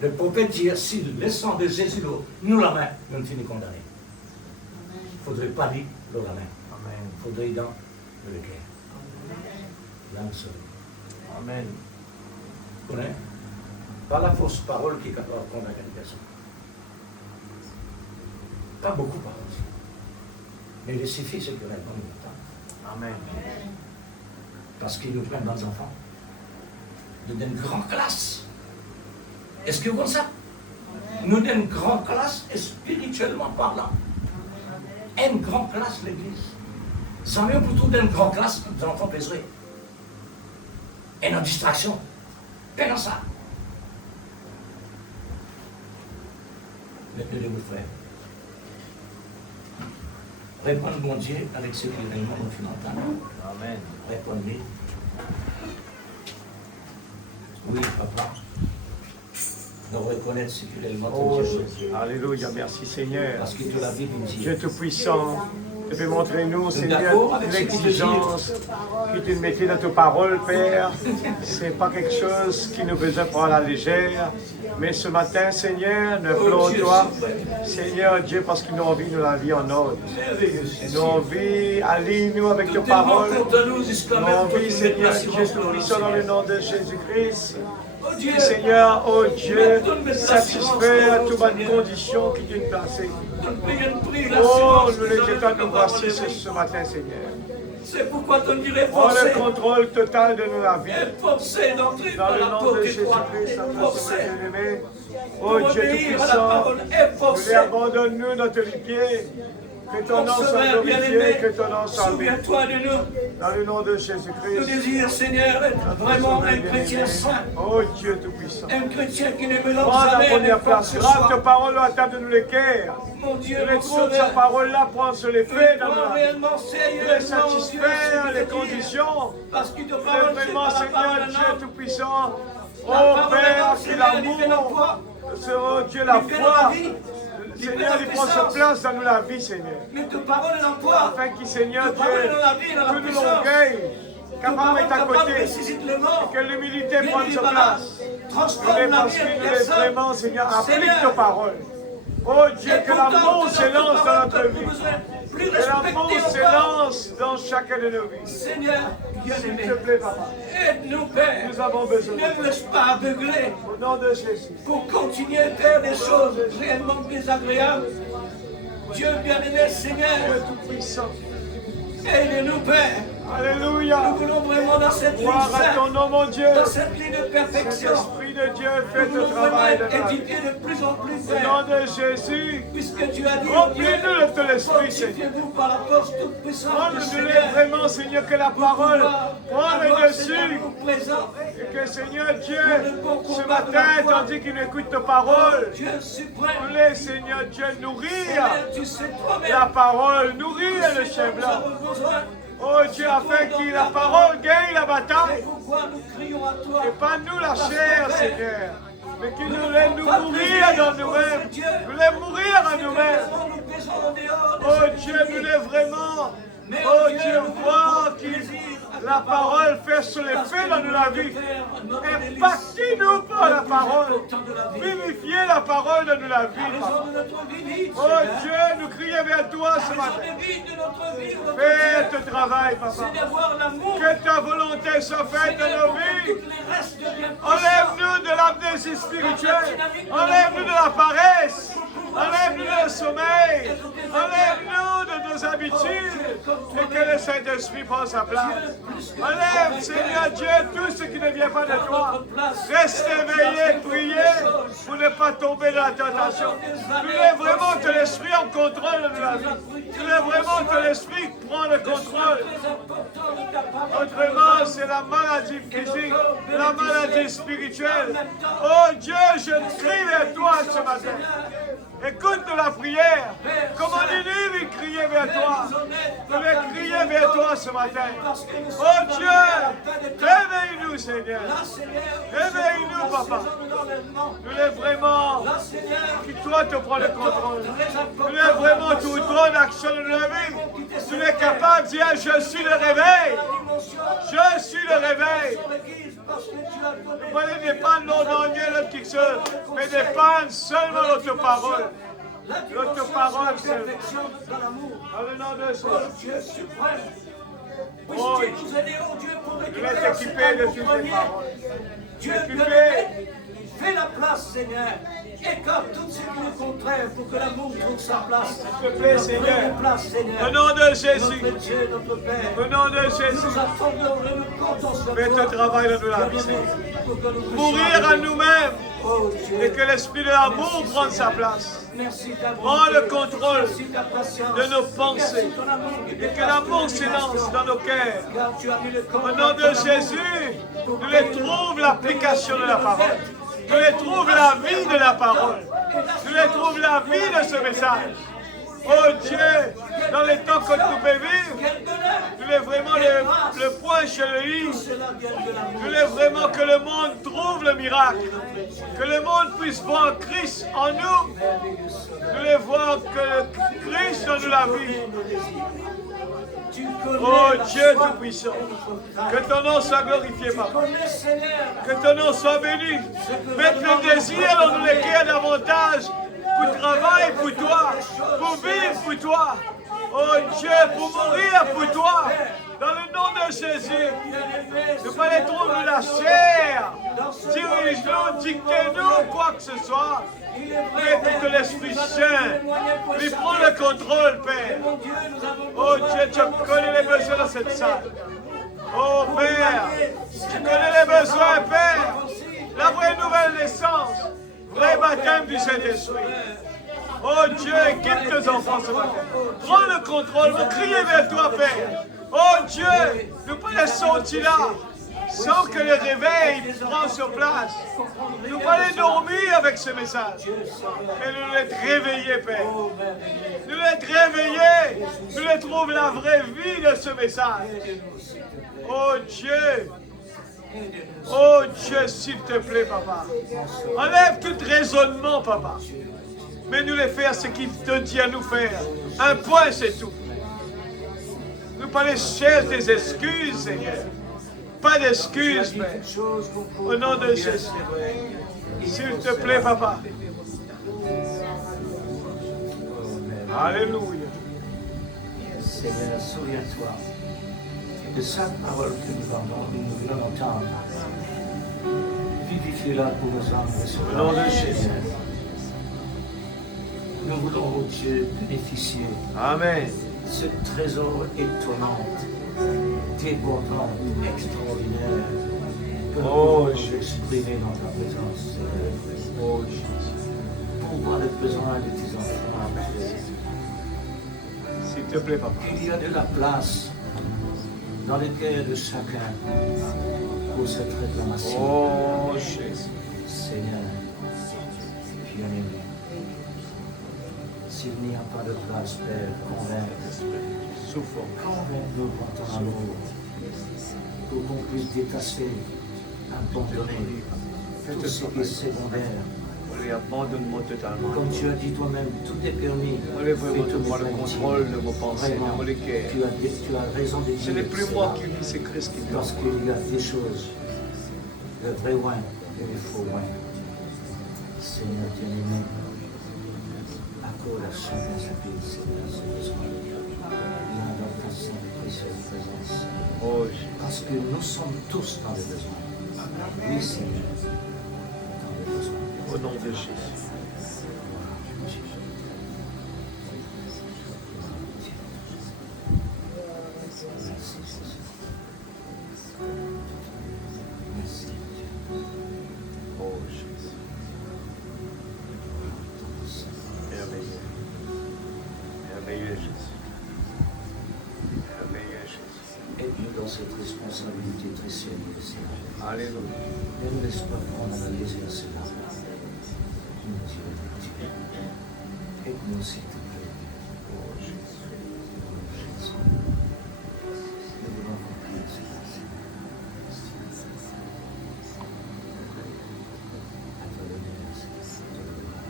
Le prophète dit, si le sang de Jésus dans nous la main, nous finissons condamnés. Il ne faudrait pas dire dans la main. Amen. Il faudrait dans le cœur. L'âme seule. Amen. Vous connaissez? Pas la fausse parole qui est capable de convaincre une personne. Pas beaucoup de paroles. Mais il suffit ce que réellement nous entendons. Amen. Parce qu'ils nous prennent dans les enfants. D'une grande classe. Est-ce que vous voyez ça? Nous sommes une grande classe spirituellement parlant. Une grande classe l'église. Jamais plutôt d'une grande classe, des enfants pèseraient. Et nos distractions. Pendant ça. Le de vous frère. Répondre mon Dieu avec ce qu'il est réellement dont tu l'entends. Amen. Répondez. Oui, papa. Nous reconnaître ce qu'il est réellement Oh ton Dieu. Jésus. Alléluia. Merci Seigneur. Parce que tu l'as vu d'une Dieu Tout-Puissant, tu peux montrer nous, Seigneur, d'accord avec ce qu'il te dit. l'exigence que tu mettais dans tes paroles, Père. Ce n'est pas quelque chose qui nous faisait prendre à la légère. Mais ce matin, Seigneur, nous voulons toi, Seigneur Dieu, parce que nous avons vu la vie en ordre. Nous avons vu, aligne-nous avec tes paroles. Nous avons vu, Seigneur Dieu Tout-Puissant, dans le nom de Jésus-Christ. Seigneur, oh Dieu, satisfaire toutes les conditions qui t'ont placées. Oh, nous les états nous voici ce matin, Seigneur. C'est pourquoi tu dirais Prends forcer. le contrôle total de nos vies. Forcer d'entrer Dans par le la nom porte de étroite. Jésus-Christ, Forcer. bien-aimé. Oh Pour Dieu obéir à la Tout-Puissant, parole. Et forcer. abandonne-nous notre pied. Que ton nom soit Sauveur glorifié, bien-aimé, que ton nom soit béni. souviens-toi de nous. Dans le nom de Nous Jésus-Christ. désirons, Seigneur, être vraiment un chrétien saint. Oh Dieu Tout-Puissant. Un chrétien qui ne mélange Prends la jamais première n'importe place. ce Grave ta soir. parole à table de nous les cœurs. Mon Dieu, Tu mon retrouves sa sauveur. parole là, prends sur les faits dans Fais-toi nos vies. réellement Tu sérieusement, es satisfaire les conditions. Parce que ta C'est parole, c'est vraiment, pas la Seigneur parole Dieu d'un homme. Tout-Puissant. Oh La parole Père, d'un que Seigneur, il fait l'amour, l'emploi. oh Dieu, la Il fait foi. la vie. Seigneur, il prend sa place dans nous la vie, Seigneur. Mais ta parole est l'emploi. Afin que, Seigneur Ta parole est Dieu, dans la vie, dans la tout nous puissance. l'orgueil, Ta femme est à côté. précisément. Que l'humilité prenne sa place. Transforme la vie Parce de qu'il est personne. vraiment, Seigneur, applique Seigneur. ta parole. Oh Dieu, que l'amour s'élance dans notre vie. Plus Que l'amour respecté encore. s'élance dans chacun de nos vies. Seigneur, S'il te bien-aimé, plaît, papa. aide-nous, Père. Nous avons besoin de Ne toi. nous laisse pas aveugler Au nom de Jésus. pour continuer à faire des choses réellement désagréables. Dieu bien-aimé, Seigneur, Dieu tout-puissant. aide-nous, Père. Alléluia. Nous voulons vraiment dans cette vie Gloire à ton sainte, nom, mon Dieu. dans cette vie de perfection. L'Esprit de Dieu fait Nous le voulons vraiment travail de être la vie. édifiés de plus en plus, Au Père. nom de Jésus. Puisque tu as dit, Remplis-nous de ton esprit, Seigneur. fortifiez-vous par la force toute puissante du Prends-le Seigneur. vraiment, Seigneur, que la parole prend le Avoir, dessus. Seigneur, nous présent. Et que, Seigneur Dieu, ce matin, tandis qu'il écoute ta parole, Dieu suprême, voulez, Seigneur Dieu, nourrir Seigneur, tu sais toi-même. la parole, nourrir le chien Nous blanc. avons besoin. Oh Dieu, afin que la parole gagne la C'est bataille. pourquoi nous crions à toi. Et pas nous la chair, Seigneur, mais qu'il nous laisse nous mourir dans nous-mêmes. Nous laisse mourir à nous-mêmes. Nous baisons en dehors de Oh ce Dieu, nous laisse vraiment. Oh Dieu, voir que la parole fait sur les faits dans la vie. Impactez-nous par la parole. Vivifiez la parole dans la vie, Papa. de notre vie, Oh Dieu, nous crions vers toi ce matin. de notre vie, notre Fais ton travail, Papa. c'est d'avoir l'amour Que ta volonté soit faite dans nos vies. tous les restes deviennent Enlève-nous de l'amnésie spirituelle. Enlève-nous de la paresse. Enlève-nous de le sommeil. Enlève-nous de nos habitudes. Et que le Saint-Esprit prenne sa place. Enlève, Seigneur Dieu, tout ce qui ne vient pas de toi. Reste éveillé, priez pour ne pas tomber dans la tentation. Tu es vraiment que l'Esprit en contrôle de la vie. Tu es vraiment que l'Esprit prend le contrôle. Autrement, c'est la maladie physique, la maladie spirituelle. Oh Dieu, je crie vers toi ce matin. Écoute la prière. Comment Ninive criait vers toi. Je vais crier vers toi ce matin. Oh Dieu, réveille-nous, Seigneur. Réveille-nous, Papa. Nous voulons vraiment que toi te prends le contrôle. Nous voulons vraiment tout ton action de la vie. Tu es capable de dire, je suis le réveil. Je suis le réveil. Nous ne dépendre non de quelque chose, mais dépendre seulement de notre parole. Notre parole seule. Dans le nom de Jésus. Dieu suprême. Oh, Puisque nous aider, oh Dieu, pour je récupérer vais t'équiper de toutes les paroles. Dieu Équipé. bien-aimé, fais la place, Seigneur. Écarte tout ce qui est contraire pour que l'amour trouve sa place. S'il te plaît, Seigneur. Prenez place, Seigneur. Au nom de Jésus. Notre Dieu, notre Père. Au nom de Nous Jésus. attendons et nous comptons sur Fais toi. ton travail dans la vie, Seigneur. Pour que nous puissions Mourir à nous-mêmes Oh et Dieu, que l'esprit de l'amour prenne sa place. merci ta bonté. Prends le contrôle Merci ta patience. de nos pensées Merci ton amour qui et que dépasse l'amour toute s'élance imagination. dans nos cœurs. Car tu as mis le corps Au dans nom de ton amour. Jésus, nous les trouvons l'application de la parole. Nous les trouvons la vie de la parole. Nous les trouvons la vie de ce message. Oh Dieu, dans les temps que nous pouvons vivre, Quel bonheur. nous voulons vraiment le point chez le lit. Cela vient de l'amour. Nous voulons vraiment que le monde trouve le miracle. Que le monde puisse voir Christ en nous. Nous voulons voir que Christ dans nous la vie. Tu connais Oh la Dieu soif Tout-Puissant, de notre âme. que ton nom soit glorifié, Papa. Connais, Seigneur, Que ton nom soit béni. Mette le désir dans nous les cœurs davantage pour travailler pour toi, pour vivre pour toi. Oh Dieu, pour mourir pour toi. Dans le nom de Jésus, ne pas les trouver la chair. Dirige-nous, dictez-nous quoi que ce soit. Mais que l'Esprit Saint lui prend le contrôle, Père. Oh Dieu, tu connais les besoins dans cette salle. Oh Père, tu connais les besoins, Père. La vraie nouvelle naissance, vrai baptême du Saint-Esprit. Oh Dieu, équipe tes enfants ce matin. Prends le contrôle, vous criez vers toi, Père. Oh Dieu, nous pas laissons-tu là, sans que le réveil prenne sur place. Nous pas les dormir avec ce message. Mais nous les réveiller, Père. Nous les réveiller. Nous les trouver la vraie vie de ce message. Oh Dieu. Oh Dieu, s'il te plaît, Papa. Enlève tout raisonnement, Papa. Mais nous les faire ce qu'il te dit à nous faire. Un point, c'est tout. Nous pas les chercher des excuses, Seigneur. pas Tu as d'excuses, dit Père. toutes choses qu'on Au nom de bien, Jésus. c'est vrai. S'il te plaît, Papa. Alléluia. Seigneur, souviens-toi de chaque parole que nous venons d'entendre. Vivifie-la pour nos âmes. Au nom de Jésus. Nous voulons, oh Dieu, bénéficier Amen. de ce trésor étonnant, débordant, extraordinaire, que nous Oh, pouvons Jésus. exprimer dans ta présence, Seigneur. Oh Jésus. Pour voir les besoins de tes enfants. S'il te plaît, Papa. Il y a de la place dans le cœur de chacun pour cette réclamation. Oh Jésus. Seigneur, bien-aimé, s'il n'y a pas de place, Père, Souffle. convainc-nous par ton amour pour qu'on puisse détacher, abandonner tout ce qui est secondaire. Abandonne-moi totalement. Comme tu as dit toi-même, tout est permis. Enlève-moi Fais-toi le contrôle de vos pensées, Vraiment, de mon cœur. tu as raison de dire Ce n'est plus cela, moi qui vis, c'est Christ qui vit. parce qu'il y a des choses, le vrai win et le faux win. Seigneur bien-aimé, accorde à chacun sa vie, Seigneur, ses besoins. Viens dans ta sainte précieuse présence. Oh Jésus. Parce que nous sommes tous dans les besoins. Oui, Seigneur, dans les besoins. Au nom de Jésus. Merci, Jésus. Merci, Dieu. Oh Jésus. Merveilleux. Merveilleux Jésus. Merveilleux Jésus. Aide-nous dans cette responsabilité très sérieuse, Seigneur. Alléluia. Ne nous laisse pas prendre à la légère cela. Nous dirons, Dieu. Aide-nous, s'il te plaît. Oh Jésus. Jésus. Nous voulons remplir cela, Seigneur. À toi l'honneur, Seigneur. À toi le gloire.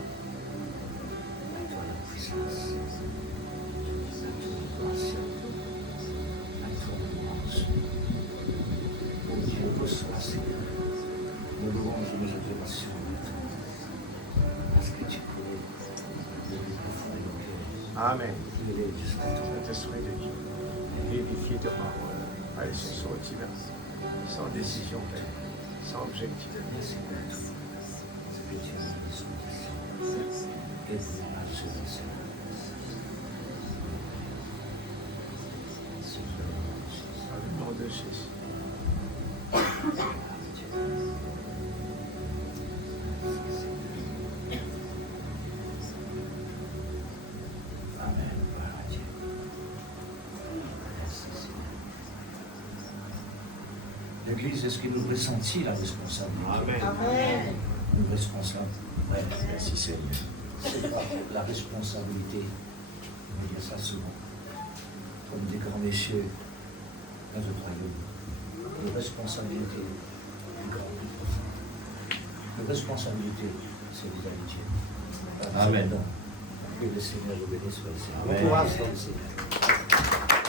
À toi la puissance. À toi l'adoration. À toi la louange. Oh Dieu, reçois, Seigneur, nos louanges et nos adorations à toi. Parce que tu connais le plus profond de nos cœurs. Amen. Il est jusqu'à toi. Saint-Esprit de Dieu, vivifie ta parole. Allez, ce soir, sans décision, Père, sans objectif. Merci pour tout ce que tu as mis sur tes cieux. Aide-nous à gérer cela. Seigneur, Jésus. Dans le nom de Jésus. Amen. Gloire à Dieu. Merci, Seigneur. L'Église, est-ce que nous ressentons la responsabilité? Amen. Nous responsables. Ouais, merci Seigneur. C'est pas la responsabilité. On dit ça souvent. Comme des grands messieurs dans notre royaume. La responsabilité du grand plus profond. La responsabilité, c'est vis-à-vis de Dieu. Amen. Que le Seigneur vous bénisse. Bon courage dans le Seigneur.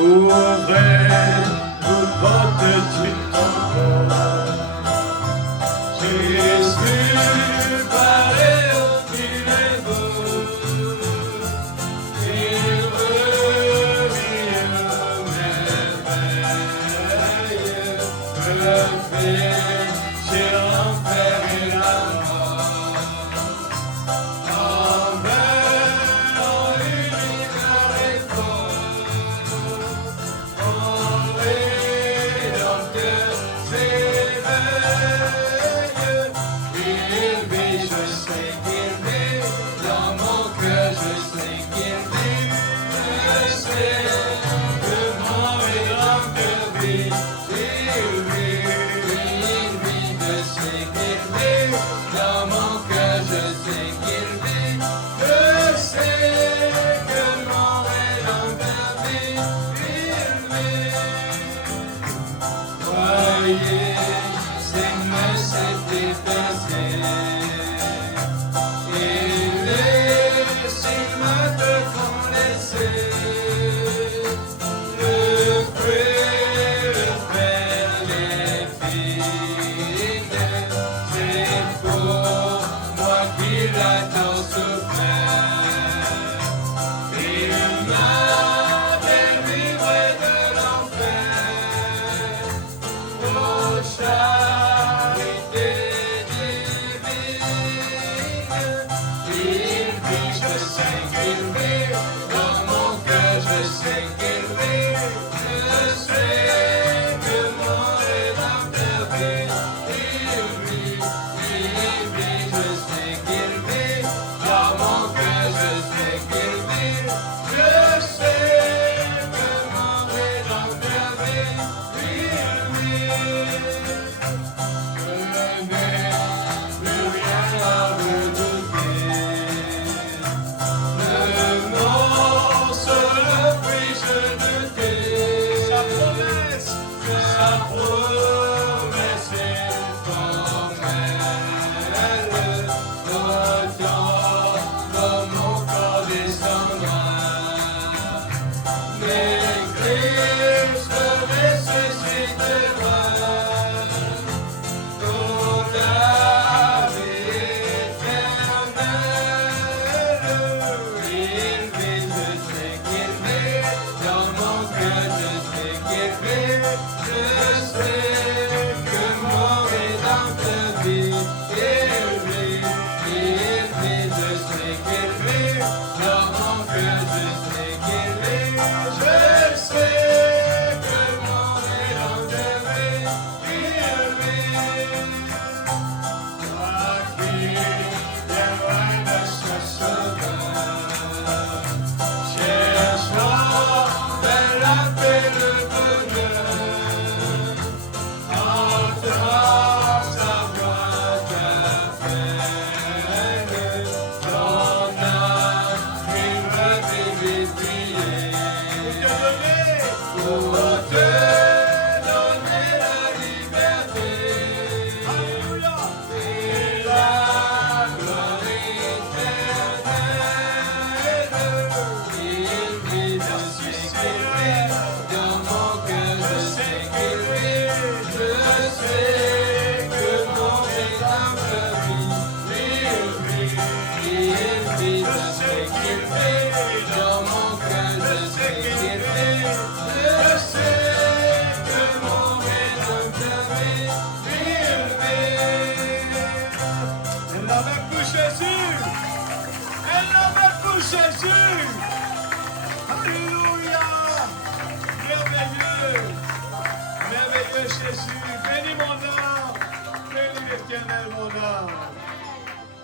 Ouvrez vos portes du temple. Jésus paraît au milieu. Il revient merveilleux. Le péché, l'enfer et la mort. Amen, en unique réponse. Mon Rédempteur s'éveille. Il vit, je sais qu'il vit. Dans mon cœur, je sais qu'il vit. Je sais que mon Rédempteur vit. Il vit, je sais qu'il vit.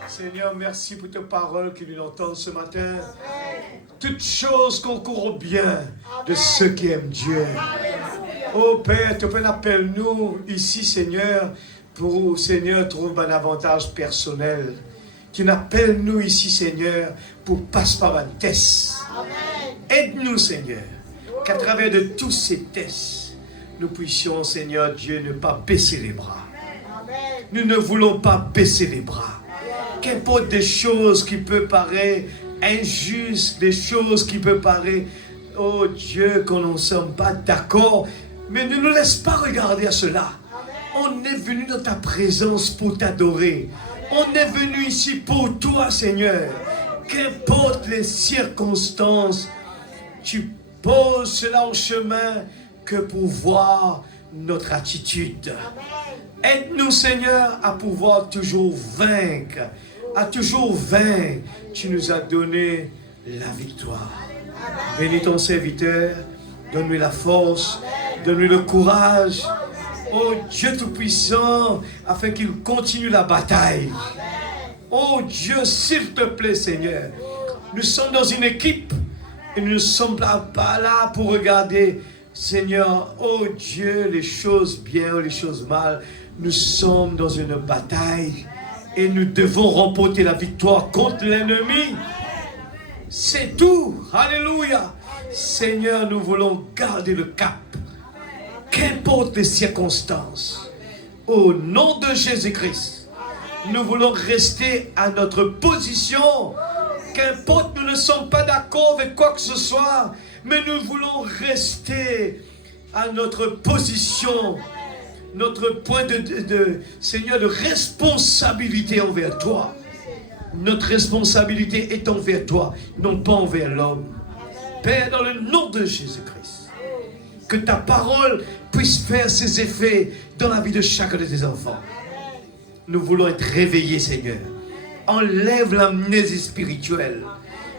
Seigneur, merci pour tes paroles que nous entendons ce matin. Toutes choses concourent au bien de ceux qui aiment Dieu. Oh Père, tu peux appeler nous ici, Seigneur, pour, Seigneur, trouver un avantage personnel. Tu n'appelles nous ici, Seigneur, pour passer par un test. Aide-nous, Seigneur, qu'à travers de tous ces tests, nous puissions, Seigneur Dieu, ne pas baisser les bras. Nous ne voulons pas baisser les bras. Qu'importe des choses qui peuvent paraître injustes, des choses qui peuvent paraître, oh Dieu, qu'on ne sommes pas d'accord, mais ne nous laisse pas regarder à cela. On est venu dans ta présence pour t'adorer. On est venu ici pour toi, Seigneur. Qu'importe les circonstances, tu poses cela en chemin que pour voir notre attitude. Aide-nous, Seigneur, à pouvoir toujours vaincre. À toujours vaincre. Tu nous as donné la victoire. Bénis ton serviteur. Donne-lui la force. Donne-lui le courage. Oh Dieu Tout-Puissant, afin qu'il continue la bataille. Oh Dieu, s'il te plaît, Seigneur. Nous sommes dans une équipe et nous ne sommes pas là pour regarder, Seigneur, oh Dieu, les choses bien ou les choses mal. Nous sommes dans une bataille et nous devons remporter la victoire contre l'ennemi. C'est tout. Alléluia. Seigneur, nous voulons garder le cap. Qu'importe les circonstances, au nom de Jésus-Christ, nous voulons rester à notre position. Qu'importe, nous ne sommes pas d'accord avec quoi que ce soit, mais nous voulons rester à notre position, notre point Seigneur, de responsabilité envers toi. Notre responsabilité est envers toi, non pas envers l'homme. Père, dans le nom de Jésus-Christ, que ta parole puisse faire ses effets dans la vie de chacun de tes enfants. Nous voulons être réveillés, Seigneur. Enlève l'amnésie spirituelle,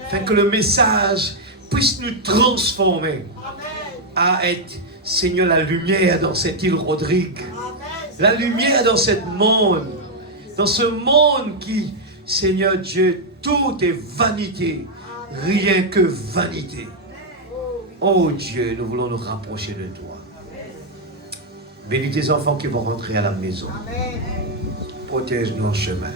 afin que le message puisse nous transformer à être, Seigneur, la lumière dans cette île Rodrigue. La lumière dans ce monde qui, Seigneur Dieu, tout est vanité, rien que vanité. Oh Dieu, nous voulons nous rapprocher de toi. Bénis tes enfants qui vont rentrer à la maison. Protège-nous en chemin.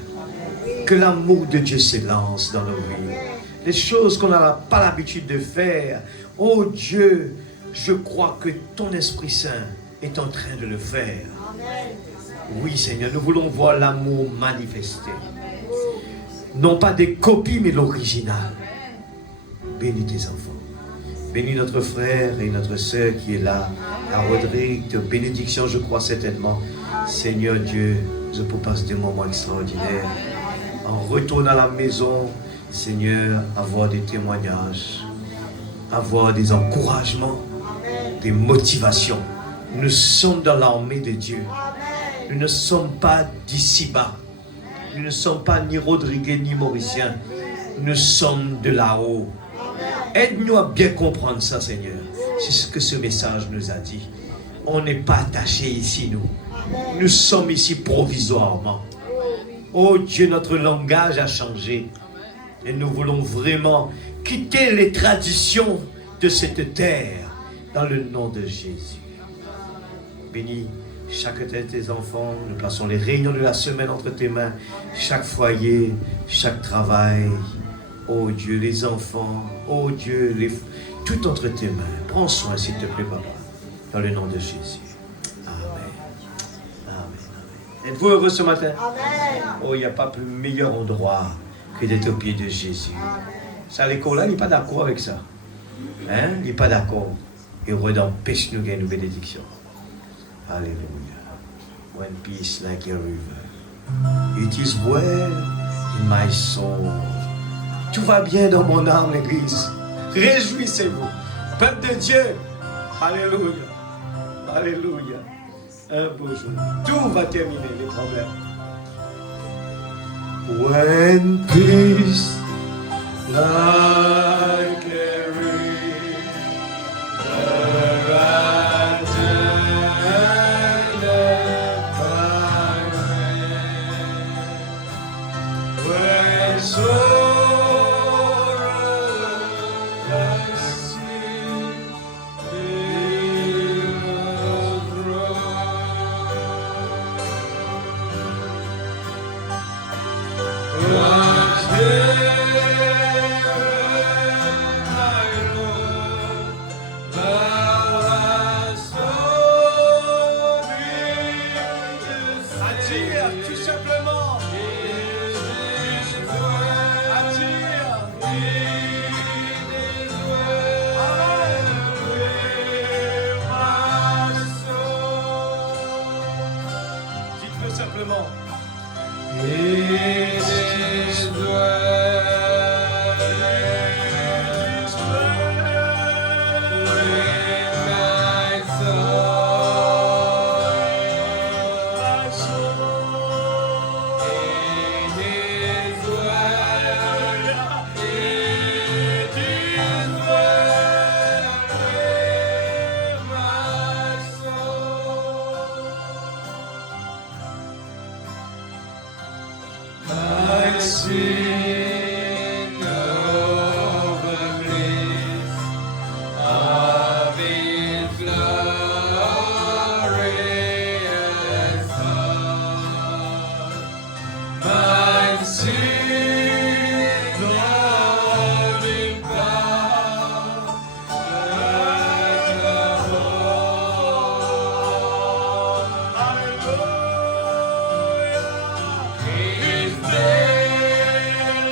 Que l'amour de Dieu s'élance dans nos vies. Les choses qu'on n'a pas l'habitude de faire. Oh Dieu, je crois que ton Esprit Saint est en train de le faire. Oui Seigneur, nous voulons voir l'amour manifesté. Non pas des copies, mais l'original. Bénis tes enfants. Bénis notre frère et notre sœur qui est là, à Rodrigue. De bénédiction, je crois certainement. Seigneur Dieu, je peux passer des moments extraordinaires. En retournant à la maison, Seigneur, avoir des témoignages, avoir des encouragements, des motivations. Nous sommes dans l'armée de Dieu. Nous ne sommes pas d'ici-bas. Nous ne sommes pas ni Rodriguez ni Mauriciens. Nous sommes de là-haut. Aide-nous à bien comprendre ça, Seigneur. C'est ce que ce message nous a dit. On n'est pas attachés ici, nous. Nous sommes ici provisoirement. Oh Dieu, notre langage a changé. Et nous voulons vraiment quitter les traditions de cette terre dans le nom de Jésus. Bénis chaque tête de tes enfants. Nous plaçons les réunions de la semaine entre tes mains. Chaque foyer, chaque travail. Oh Dieu, les enfants. Oh Dieu, tout entre tes mains. Prends soin, s'il te plaît, papa. Dans le nom de Jésus. Amen. Amen. Êtes-vous heureux ce matin? Amen. Oh, il n'y a pas plus meilleur endroit que d'être au pied de Jésus. Ça, l'école-là, il n'est pas d'accord avec ça. Hein? Il n'est pas d'accord. Et redempêche nous une bénédiction. Alléluia. One peace like a river. It is well in my soul. Tout va bien dans mon âme, l'église. Réjouissez-vous. Peuple de Dieu. Alléluia. Alléluia. Un beau jour. Tout va terminer, les problèmes. When peace like a river when sorrow like sin will grow. Attire, tout simplement. Attire. Dites-le simplement. It is sing over bliss of His glorious heart. My sin loving power like a whole. Hallelujah. His name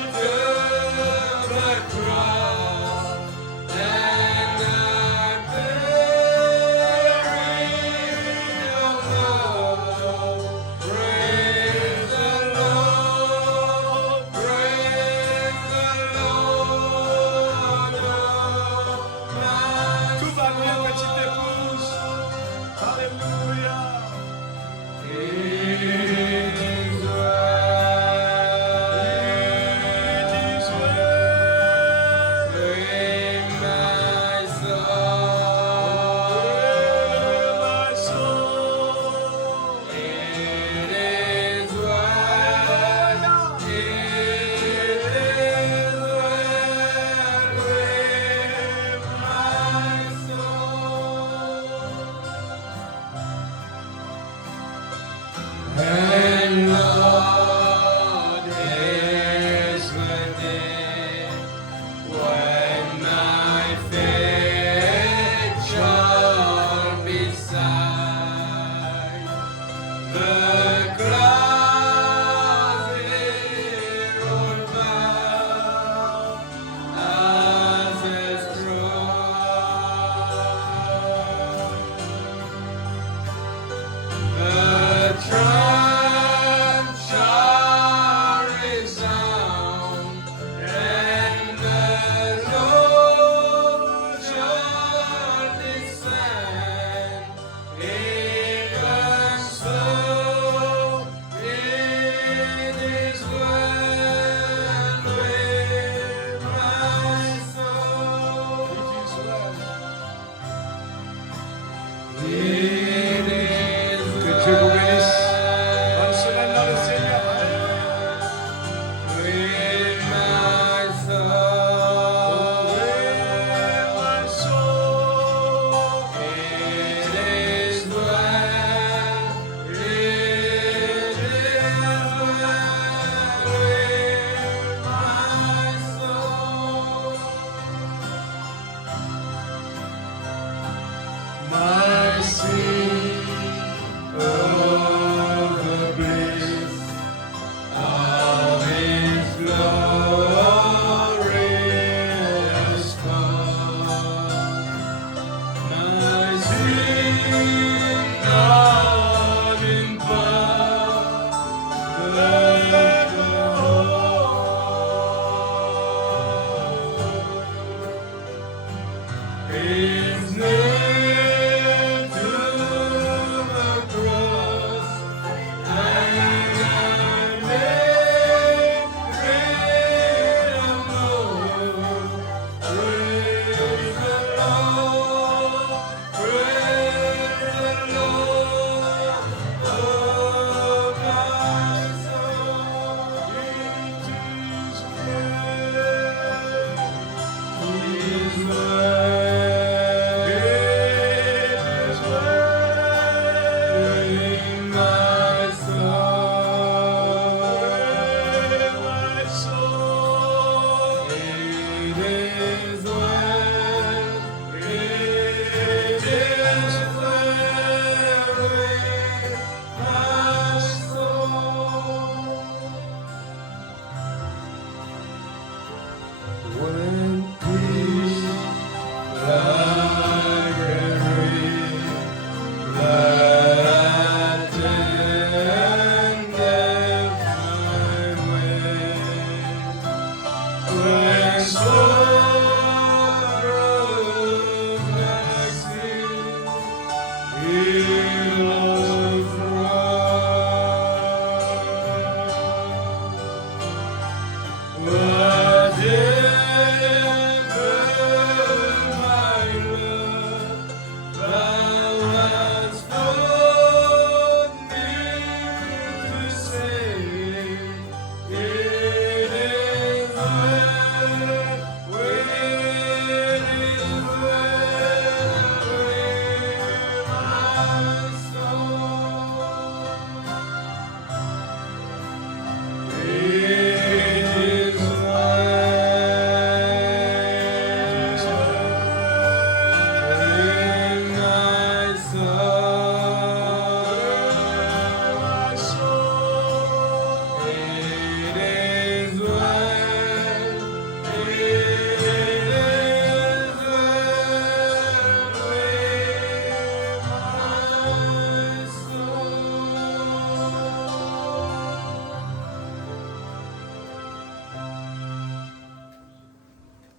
Oui.